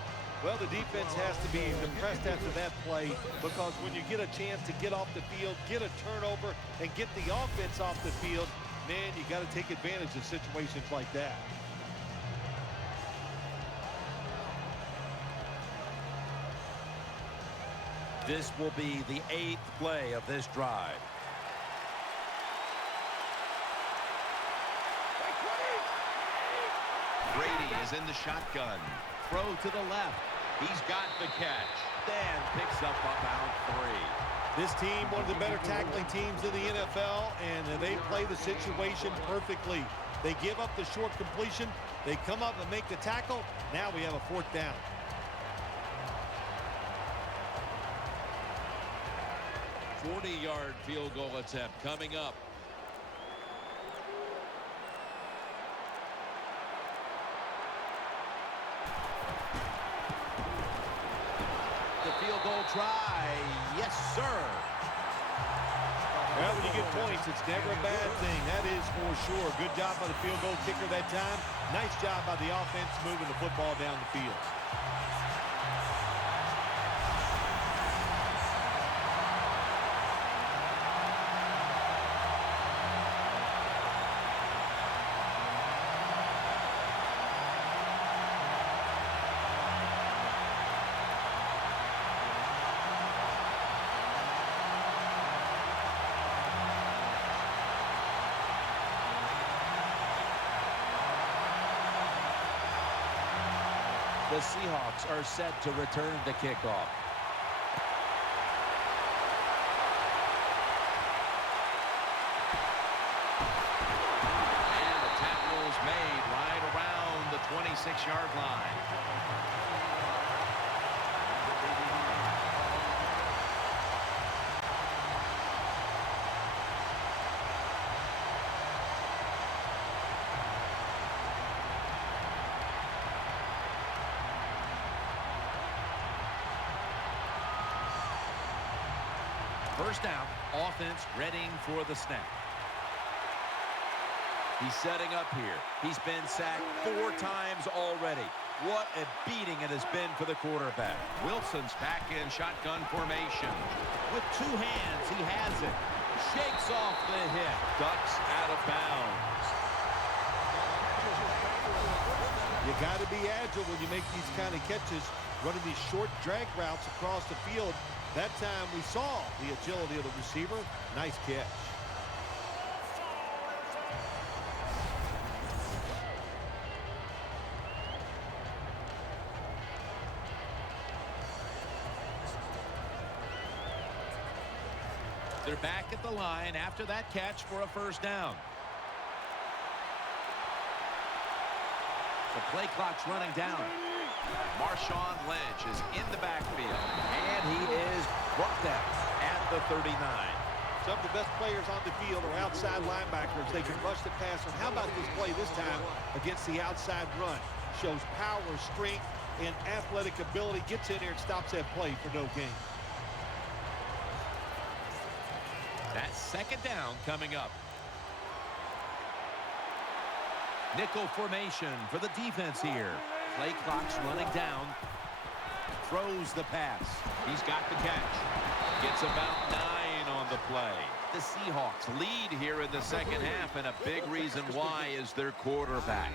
Well, the defense has to be depressed after that play, because when you get a chance to get off the field, get a turnover, and get the offense off the field, man, you got to take advantage of situations like that. This will be the 8th play of this drive. Brady is in the shotgun. Throw to the left. He's got the catch. Dan picks up about 3. This team, one of the better tackling teams in the NFL, and they play the situation perfectly. They give up the short completion. They come up and make the tackle. Now we have a 4th down. A 40-yard field goal attempt coming up. The field goal try. Yes, sir. Well, when you get points, it's never a bad thing. That is for sure. Good job by the field goal kicker that time. Nice job by the offense moving the football down the field. The Seahawks are set to return the kickoff. And the tackle is made right around the 26-yard line. First down, offense readying for the snap. He's setting up here. He's been sacked 4 times already. What a beating it has been for the quarterback. Wilson's back in shotgun formation. With 2 hands, he has it. Shakes off the hit. Ducks out of bounds. You got to be agile when you make these kind of catches, running these short drag routes across the field. That time we saw the agility of the receiver. Nice catch. They're back at the line after that catch for a first down. The play clock's running down. Marshawn Lynch is in the backfield. And he is brought down at the 39. Some of the best players on the field are outside linebackers. They can rush the passer. How about this play this time against the outside run? Shows power, strength, and athletic ability. Gets in there and stops that play for no gain. That's second down coming up. Nickel formation for the defense here. Play clock's running down. Throws the pass. He's got the catch. Gets about 9 on the play. The Seahawks lead here in the second half, and a big reason why is their quarterback.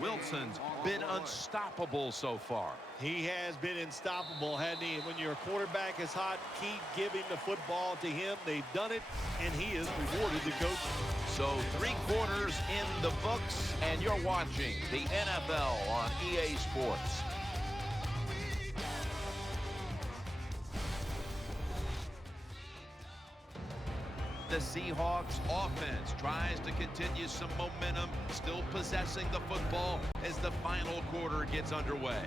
Wilson's been unstoppable so far. He has been unstoppable, hasn't he? When your quarterback is hot, keep giving the football to him. They've done it, and he has rewarded the coach. So 3 quarters in the books, and you're watching the NFL on EA Sports. The Seahawks offense tries to continue some momentum, still possessing the football as the final quarter gets underway.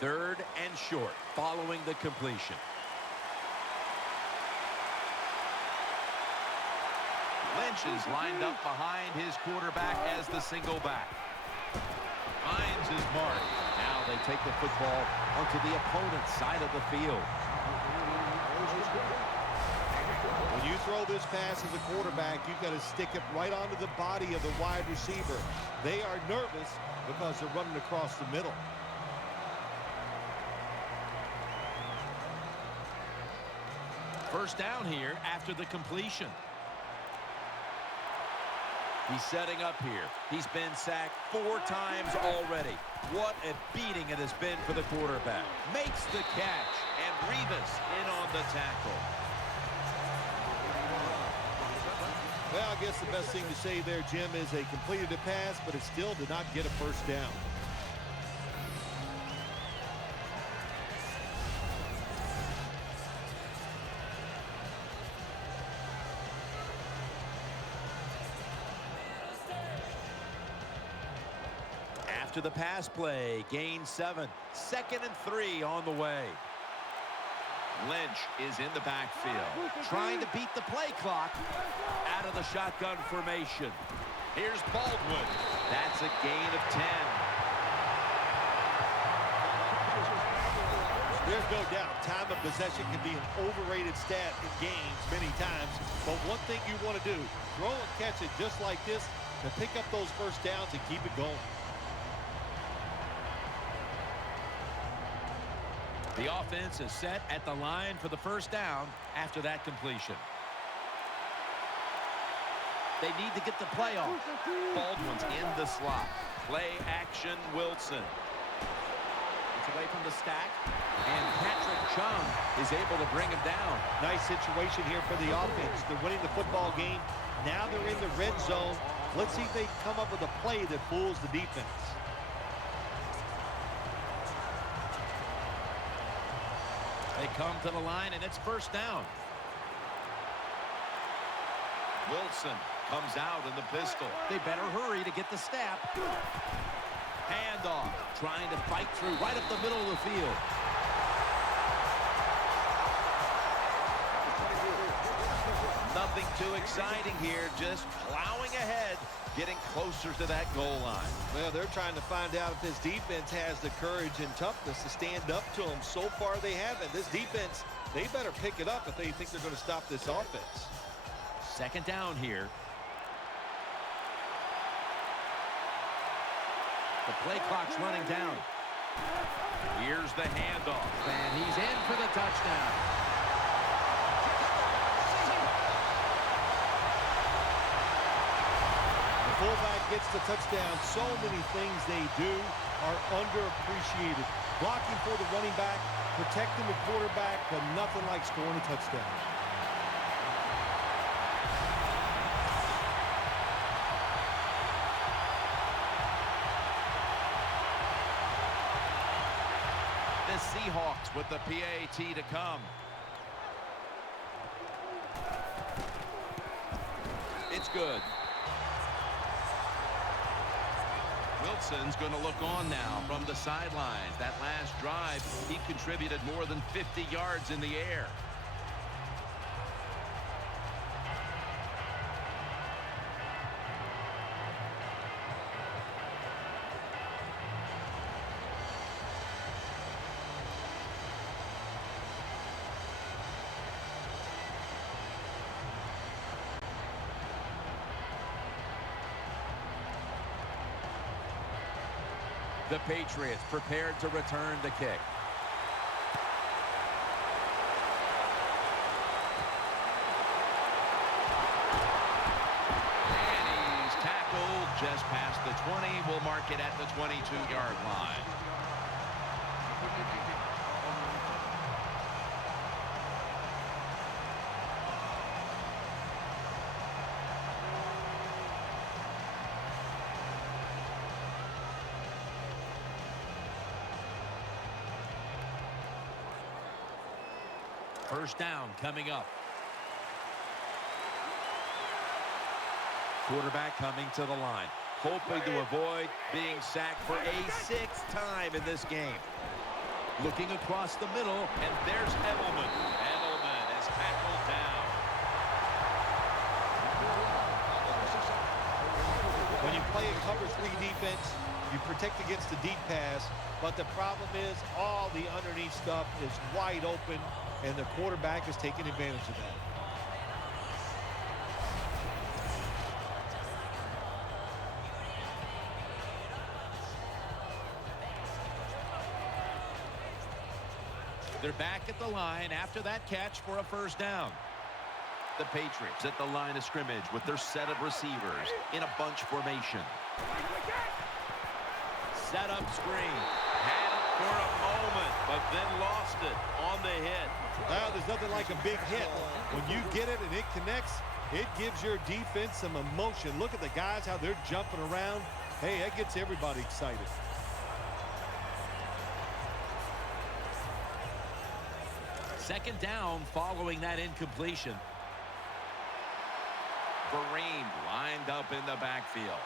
Third and short following the completion. Lynch is lined up behind his quarterback as the single back. Finds his mark. Now they take the football onto the opponent's side of the field. When you throw this pass as a quarterback, you've got to stick it right onto the body of the wide receiver. They are nervous because they're running across the middle. First down here after the completion. He's setting up here. He's been sacked 4 times already. What a beating it has been for the quarterback. Makes the catch, and Revis in on the tackle. Well, I guess the best thing to say there, Jim, is they completed a pass, but it still did not get a first down. To the pass play, gain 7. 2nd and 3 on the way. Lynch is in the backfield. Trying to beat the play clock out of the shotgun formation. Here's Baldwin. That's a gain of 10. There's no doubt time of possession can be an overrated stat in games many times. But one thing you want to do, throw and catch it just like this to pick up those first downs and keep it going. The offense is set at the line for the first down after that completion. They need to get the play off. Baldwin's in the slot. Play action Wilson. It's away from the stack. And Patrick Chung is able to bring him down. Nice situation here for the offense. They're winning the football game. Now they're in the red zone. Let's see if they come up with a play that fools the defense. They come to the line, and it's first down. Wilson comes out in the pistol. They better hurry to get the snap. Handoff, trying to fight through right up the middle of the field. Nothing too exciting here, just plowing ahead, getting closer to that goal line. Well, they're trying to find out if this defense has the courage and toughness to stand up to them. So far, they haven't. This defense, they better pick it up if they think they're going to stop this offense. Second down here. The play clock's running down. Here's the handoff. And he's in for the touchdown. Fullback gets the touchdown. So many things they do are underappreciated. Blocking for the running back, protecting the quarterback, but nothing like scoring a touchdown. Seahawks with the PAT to come. It's good. Wilson's going to look on now from the sidelines. That last drive, he contributed more than 50 yards in the air. The Patriots prepared to return the kick. And he's tackled just past the 20. We'll mark it at the 22-yard line. First down coming up. Quarterback coming to the line, hoping to avoid being sacked for a 6th time in this game. Looking across the middle, and there's Edelman. Edelman is tackled down. When you play a cover 3 defense, you protect against the deep pass, but the problem is all the underneath stuff is wide open, and the quarterback is taking advantage of that. They're back at the line after that catch for a first down. The Patriots at the line of scrimmage with their set of receivers in a bunch formation. Set up screen. Had it for a moment, but then lost it on the hit. Well, there's nothing like a big hit. When you get it and it connects, it gives your defense some emotion. Look at the guys, how they're jumping around. Hey, that gets everybody excited. Second down following that incompletion. Vereen lined up in the backfield.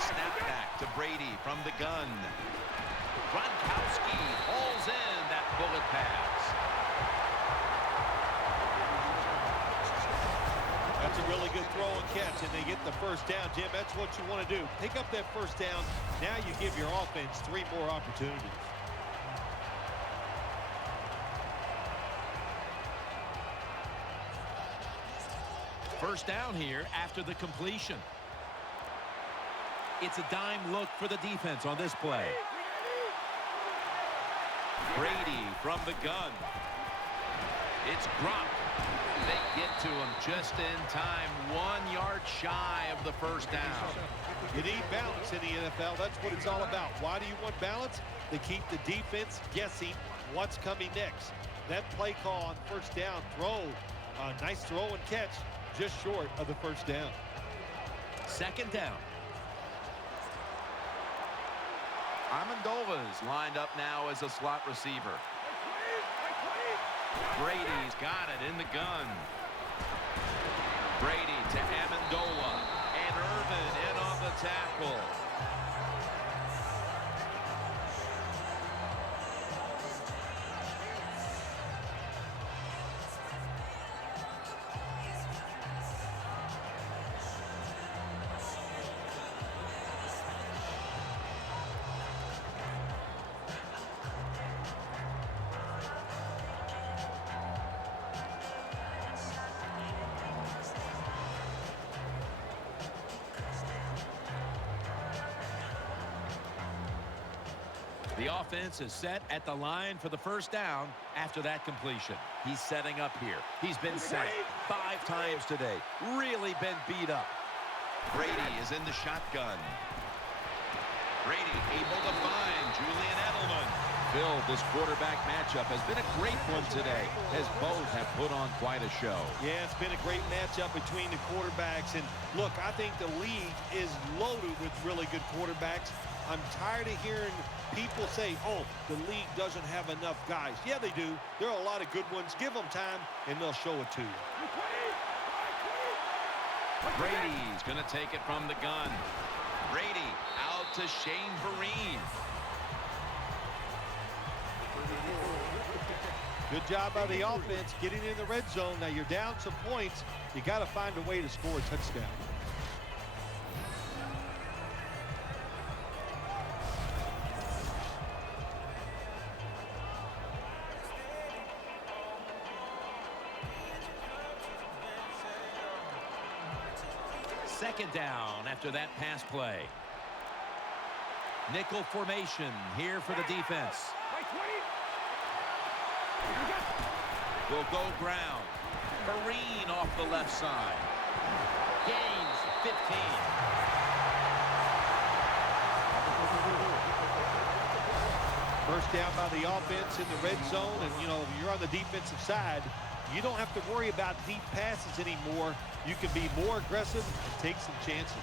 Snap back to Brady from the gun. Gronkowski hauls in that bullet pass. That's a really good throw and catch, and they get the first down. Jim, that's what you want to do. Pick up that first down. Now you give your offense 3 more opportunities. First down here after the completion. It's a dime look for the defense on this play. Brady from the gun. It's Gronk. They get to him just in time. 1 yard shy of the first down. You need balance in the NFL. That's what it's all about. Why do you want balance? To keep the defense guessing what's coming next. That play call on first down, nice throw and catch, just short of the first down. Second down. Amendova's lined up now as a slot receiver. Brady's got it in the gun. Brady to Amendola. And Irvin in on the tackle. The offense is set at the line for the first down after that completion. He's setting up here. He's been sacked 5 times today. Really been beat up. Brady is in the shotgun. Brady able to find Julian Edelman. Bill, this quarterback matchup has been a great one today, as both have put on quite a show. Yeah, it's been a great matchup between the quarterbacks. And look, I think the league is loaded with really good quarterbacks. I'm tired of hearing people say, oh, the league doesn't have enough guys. Yeah, they do. There are a lot of good ones. Give them time, and they'll show it to you. Brady's going to take it from the gun. Brady out to Shane Vereen. Good job by the offense getting in the red zone. Now you're down some points. You got to find a way to score a touchdown. Second down after that pass play. Nickel formation here for the defense. Will go ground. Vereen off the left side. Gains 15. First down by the offense in the red zone. And, you know, you're on the defensive side. You don't have to worry about deep passes anymore. You can be more aggressive and take some chances.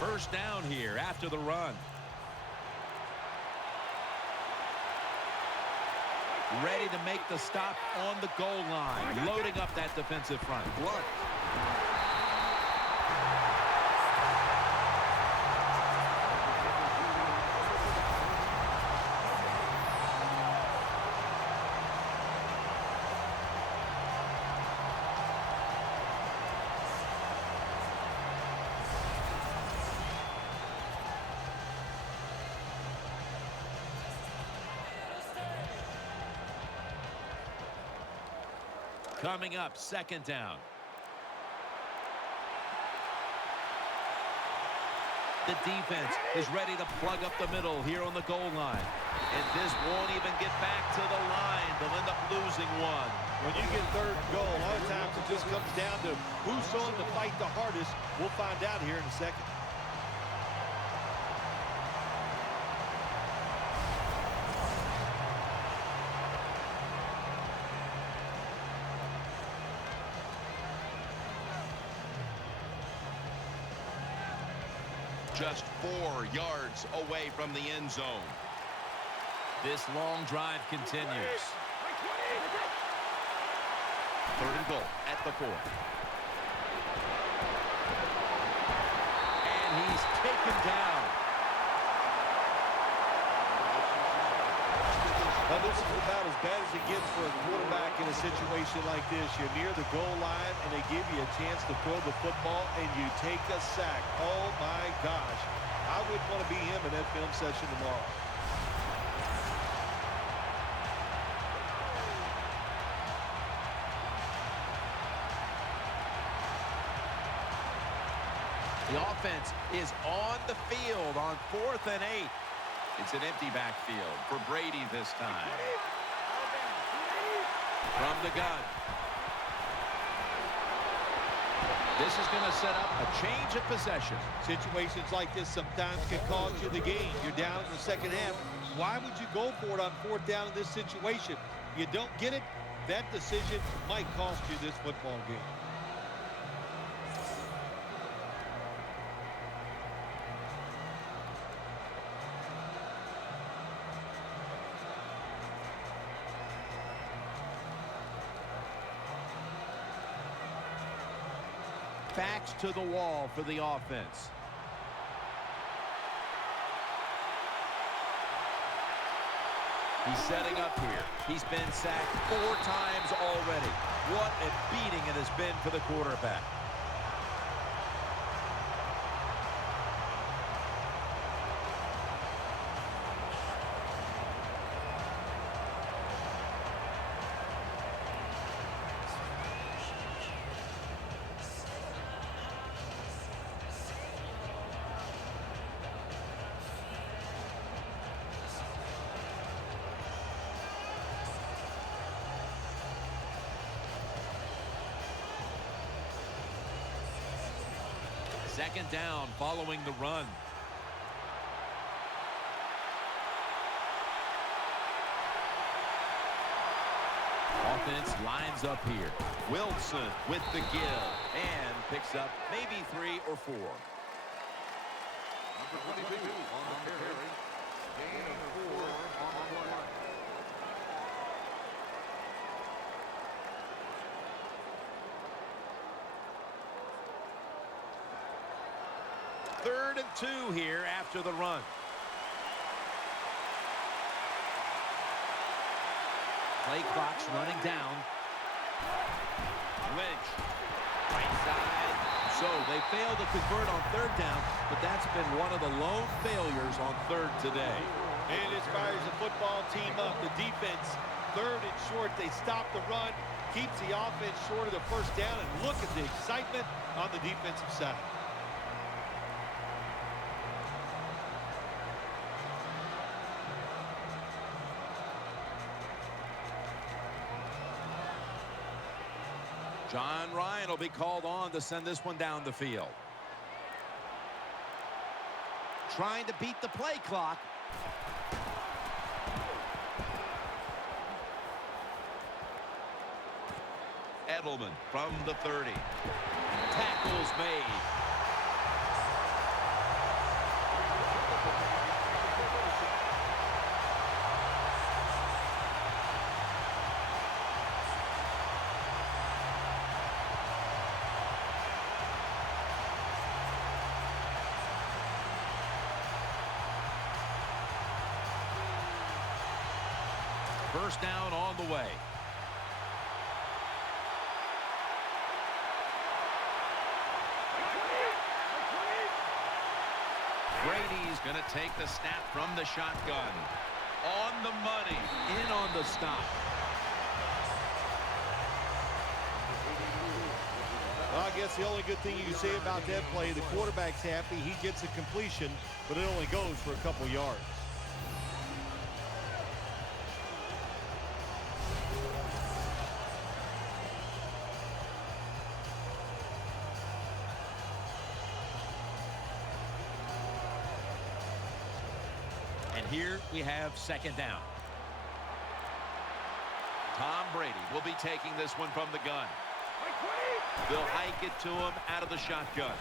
First down here after the run. Ready to make the stop on the goal line. Loading up that defensive front. Blunt. Coming up, second down. The defense is ready to plug up the middle here on the goal line. And this won't even get back to the line. They'll end up losing one. When you get third and goal, a lot of times it just comes down to who's willing to fight the hardest. We'll find out here in a second. Just 4 yards away from the end zone. This long drive continues. Third and goal at the 4. And he's taken down. Well, this is about as bad as it gets for a quarterback in a situation like this. You're near the goal line, and they give you a chance to throw the football, and you take a sack. Oh, my gosh. I wouldn't want to be him in that film session tomorrow. The offense is on the field on 4th and 8. It's an empty backfield for Brady this time. From the gun. This is going to set up a change of possession. Situations like this sometimes can cost you the game. You're down in the second half. Why would you go for it on 4th down in this situation? You don't get it, that decision might cost you this football game. Backs to the wall for the offense. He's setting up here. He's been sacked 4 times already. What a beating it has been for the quarterback. Second down following the run. Offense lines up here. Wilson with the give and picks up maybe 3 or 4. Number 22 on the carry. Gain of 4 on the play. Third and 2 here after the run. Play clock's running down. Lynch. Right side. So they failed to convert on third down, but that's been one of the lone failures on third today. And it fires the football team up. The defense, third and short. They stop the run, keeps the offense short of the first down, and look at the excitement on the defensive side. John Ryan will be called on to send this one down the field. Trying to beat the play clock. Edelman from the 30. Tackles made. First down on the way. Brady's going to take the snap from the shotgun. On the money. In on the stop. Well, I guess the only good thing you can say about that play, the quarterback's happy. He gets a completion, but it only goes for a couple yards. And here we have second down. Tom Brady will be taking this one from the gun. They'll hike it to him out of the shotgun.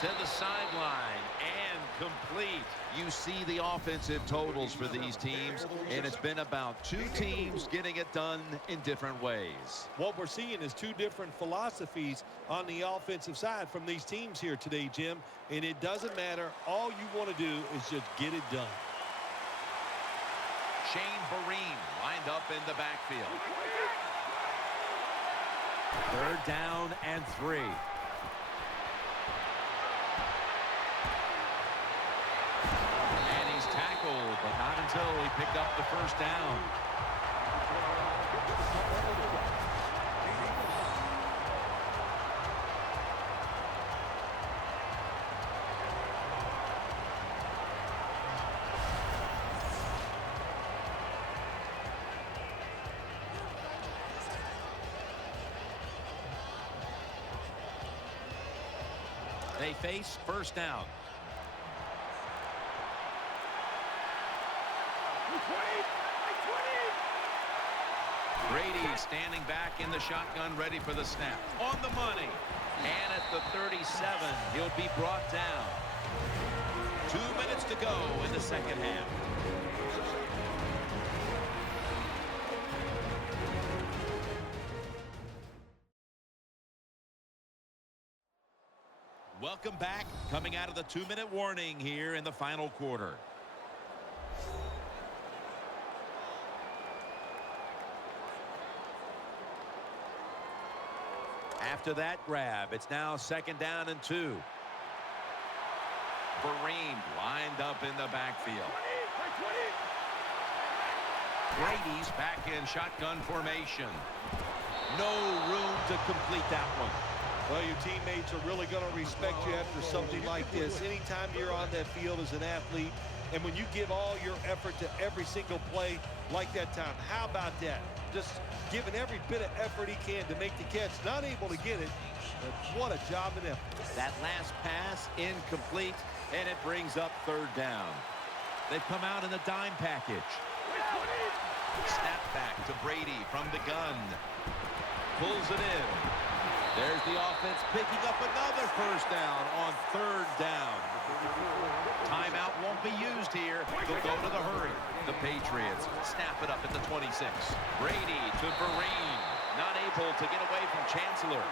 To the sideline and complete. You see the offensive totals for these teams, and it's been about two teams getting it done in different ways. What we're seeing is two different philosophies on the offensive side from these teams here today, Jim, and it doesn't matter. All you want to do is just get it done. Shane Vereen lined up in the backfield. Third down and 3. And he's tackled, but not until he picked up the first down. They face first down. Brady standing back in the shotgun, ready for the snap. On the money. And at the 37, he'll be brought down. 2 minutes to go in the second half. Welcome back. Coming out of the 2-minute warning here in the final quarter. After that grab, it's now second down and 2. Vereen lined up in the backfield. Brady's back in shotgun formation. No room to complete that one. Well, your teammates are really going to respect you after something like this. Anytime you're on that field as an athlete, and when you give all your effort to every single play like that time, how about that? just giving every bit of effort he can to make the catch. Not able to get it, but what a job and effort. That last pass incomplete, and it brings up third down. They've come out in the dime package. Snap back to Brady from the gun. Pulls it in. There's the offense picking up another first down on third down. Timeout won't be used here. They'll go to the hurry. The Patriots snap it up at the 26. Brady to Vereen. Not able to get away from Chancellor.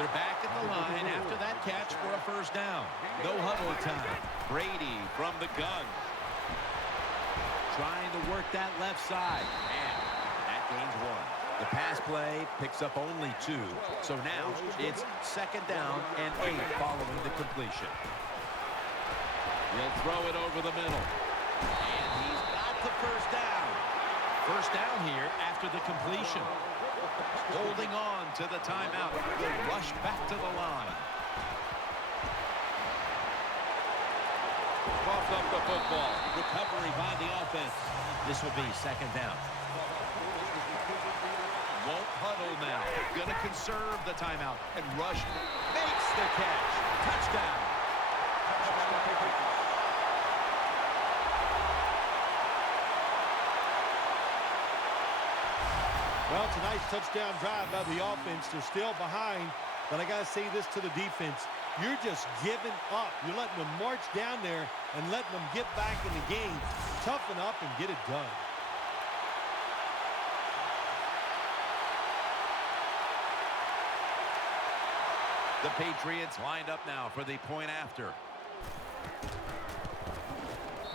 They're back at the line after that catch for a first down. No huddle time. Brady from the gun. Trying to work that left side. And that gains one. The pass play picks up only 2. So now it's second down and 8 following the completion. He'll throw it over the middle. And he's got the first down. First down here after the completion. Holding on to the timeout. They'll rush back to the line. Coughed up the football. Recovery by the offense. This will be second down. Won't huddle now. Gonna conserve the timeout and rush. Makes the catch. Touchdown. Well, it's a nice touchdown drive by the offense. They're still behind, but I got to say this to the defense. You're just giving up. You're letting them march down there and letting them get back in the game. Toughen up and get it done. The Patriots lined up now for the point after.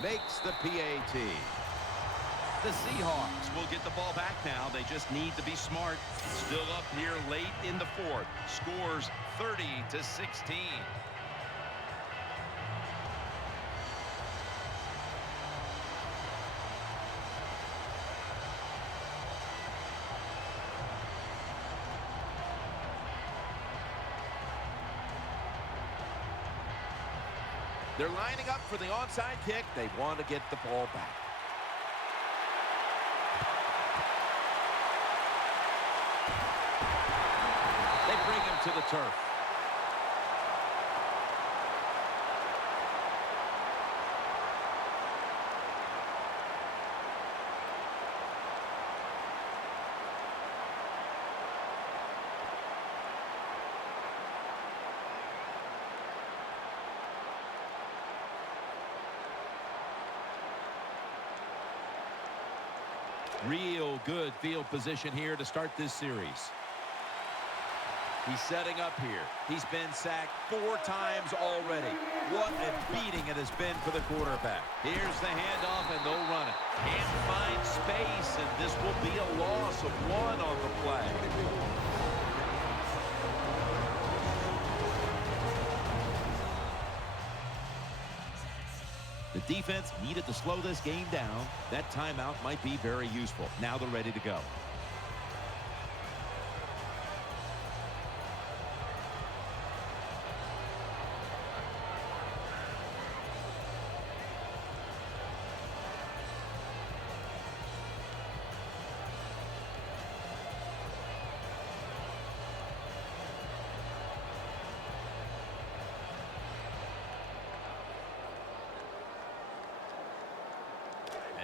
Makes the PAT. The Seahawks will get the ball back now. They just need to be smart. Still up here late in the fourth. Scores 30-16. They're lining up for the onside kick. They want to get the ball back. They bring him to the turf. Real good field position here to start this series. He's setting up here. He's been sacked 4 times already. What a beating it has been for the quarterback. Here's the handoff, and they'll run it. Can't find space, and this will be a loss of 1 on the play. The defense needed to slow this game down. That timeout might be very useful. Now they're ready to go.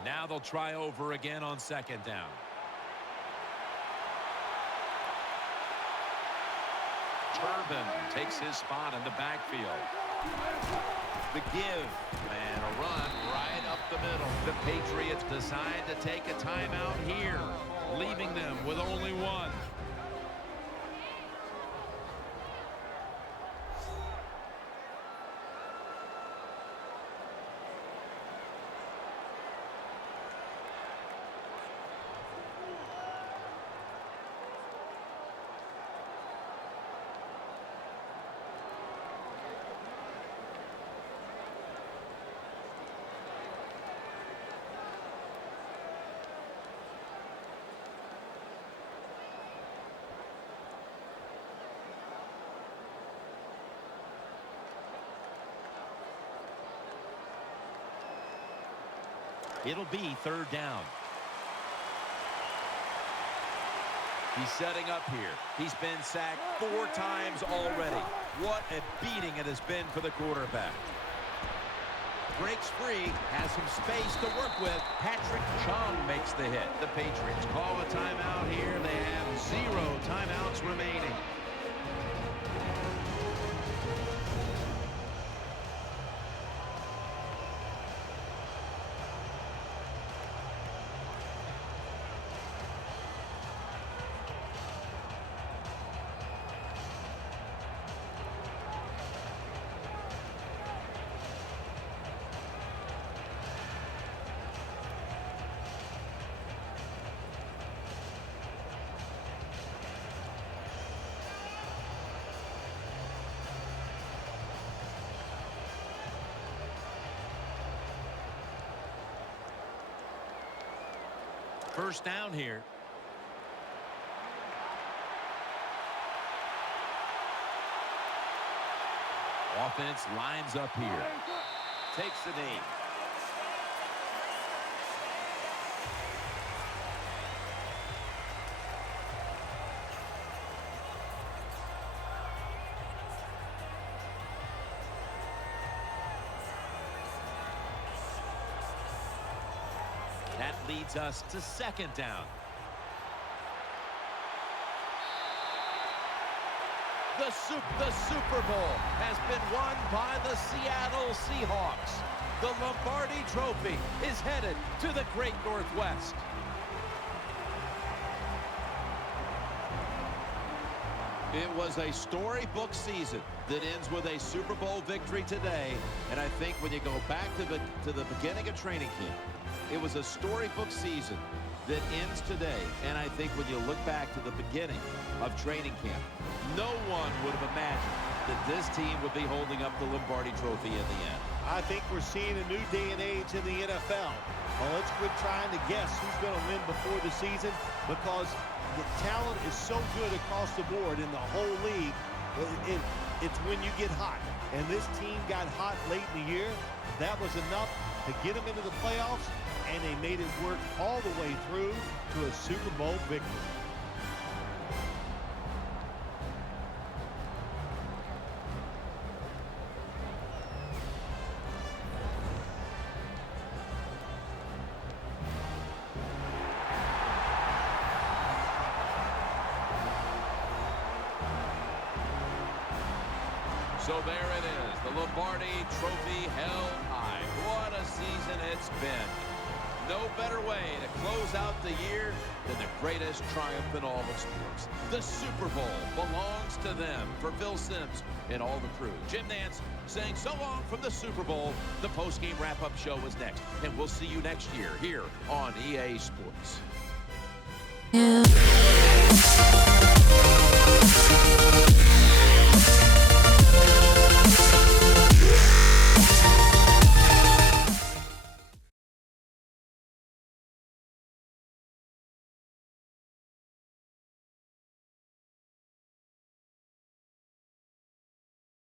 Now they'll try over again on second down. Turbin takes his spot in the backfield. The give. And a run right up the middle. The Patriots decide to take a timeout here, leaving them with only 1. It'll be third down. He's setting up here. He's been sacked 4 times already. What a beating it has been for the quarterback. Breaks free, has some space to work with. Patrick Chung makes the hit. The Patriots call a timeout here. They have 0 timeouts remaining. First down here. Offense lines up here. Takes the knee. That leads us to second down. The Super Bowl has been won by the Seattle Seahawks. The Lombardi Trophy is headed to the Great Northwest. It was a storybook season that ends with a Super Bowl victory today. And I think when you go back to the beginning of training camp, it was a storybook season that ends today. And I think when you look back to the beginning of training camp, no one would have imagined that this team would be holding up the Lombardi Trophy in the end. I think we're seeing a new day and age in the NFL. Well, let's quit trying to guess who's going to win before the season, because the talent is so good across the board in the whole league. It's when you get hot. And this team got hot late in the year. That was enough to get them into the playoffs, and they made it work all the way through to a Super Bowl victory. So there it is, the Lombardi Trophy held high. What a season it's been. No better way to close out the year than the greatest triumph in all of sports. The Super Bowl belongs to them. For Phil Simms and all the crew, Jim Nance saying so long from the Super Bowl. The post-game wrap-up show is next, and we'll see you next year here on EA Sports. Yeah.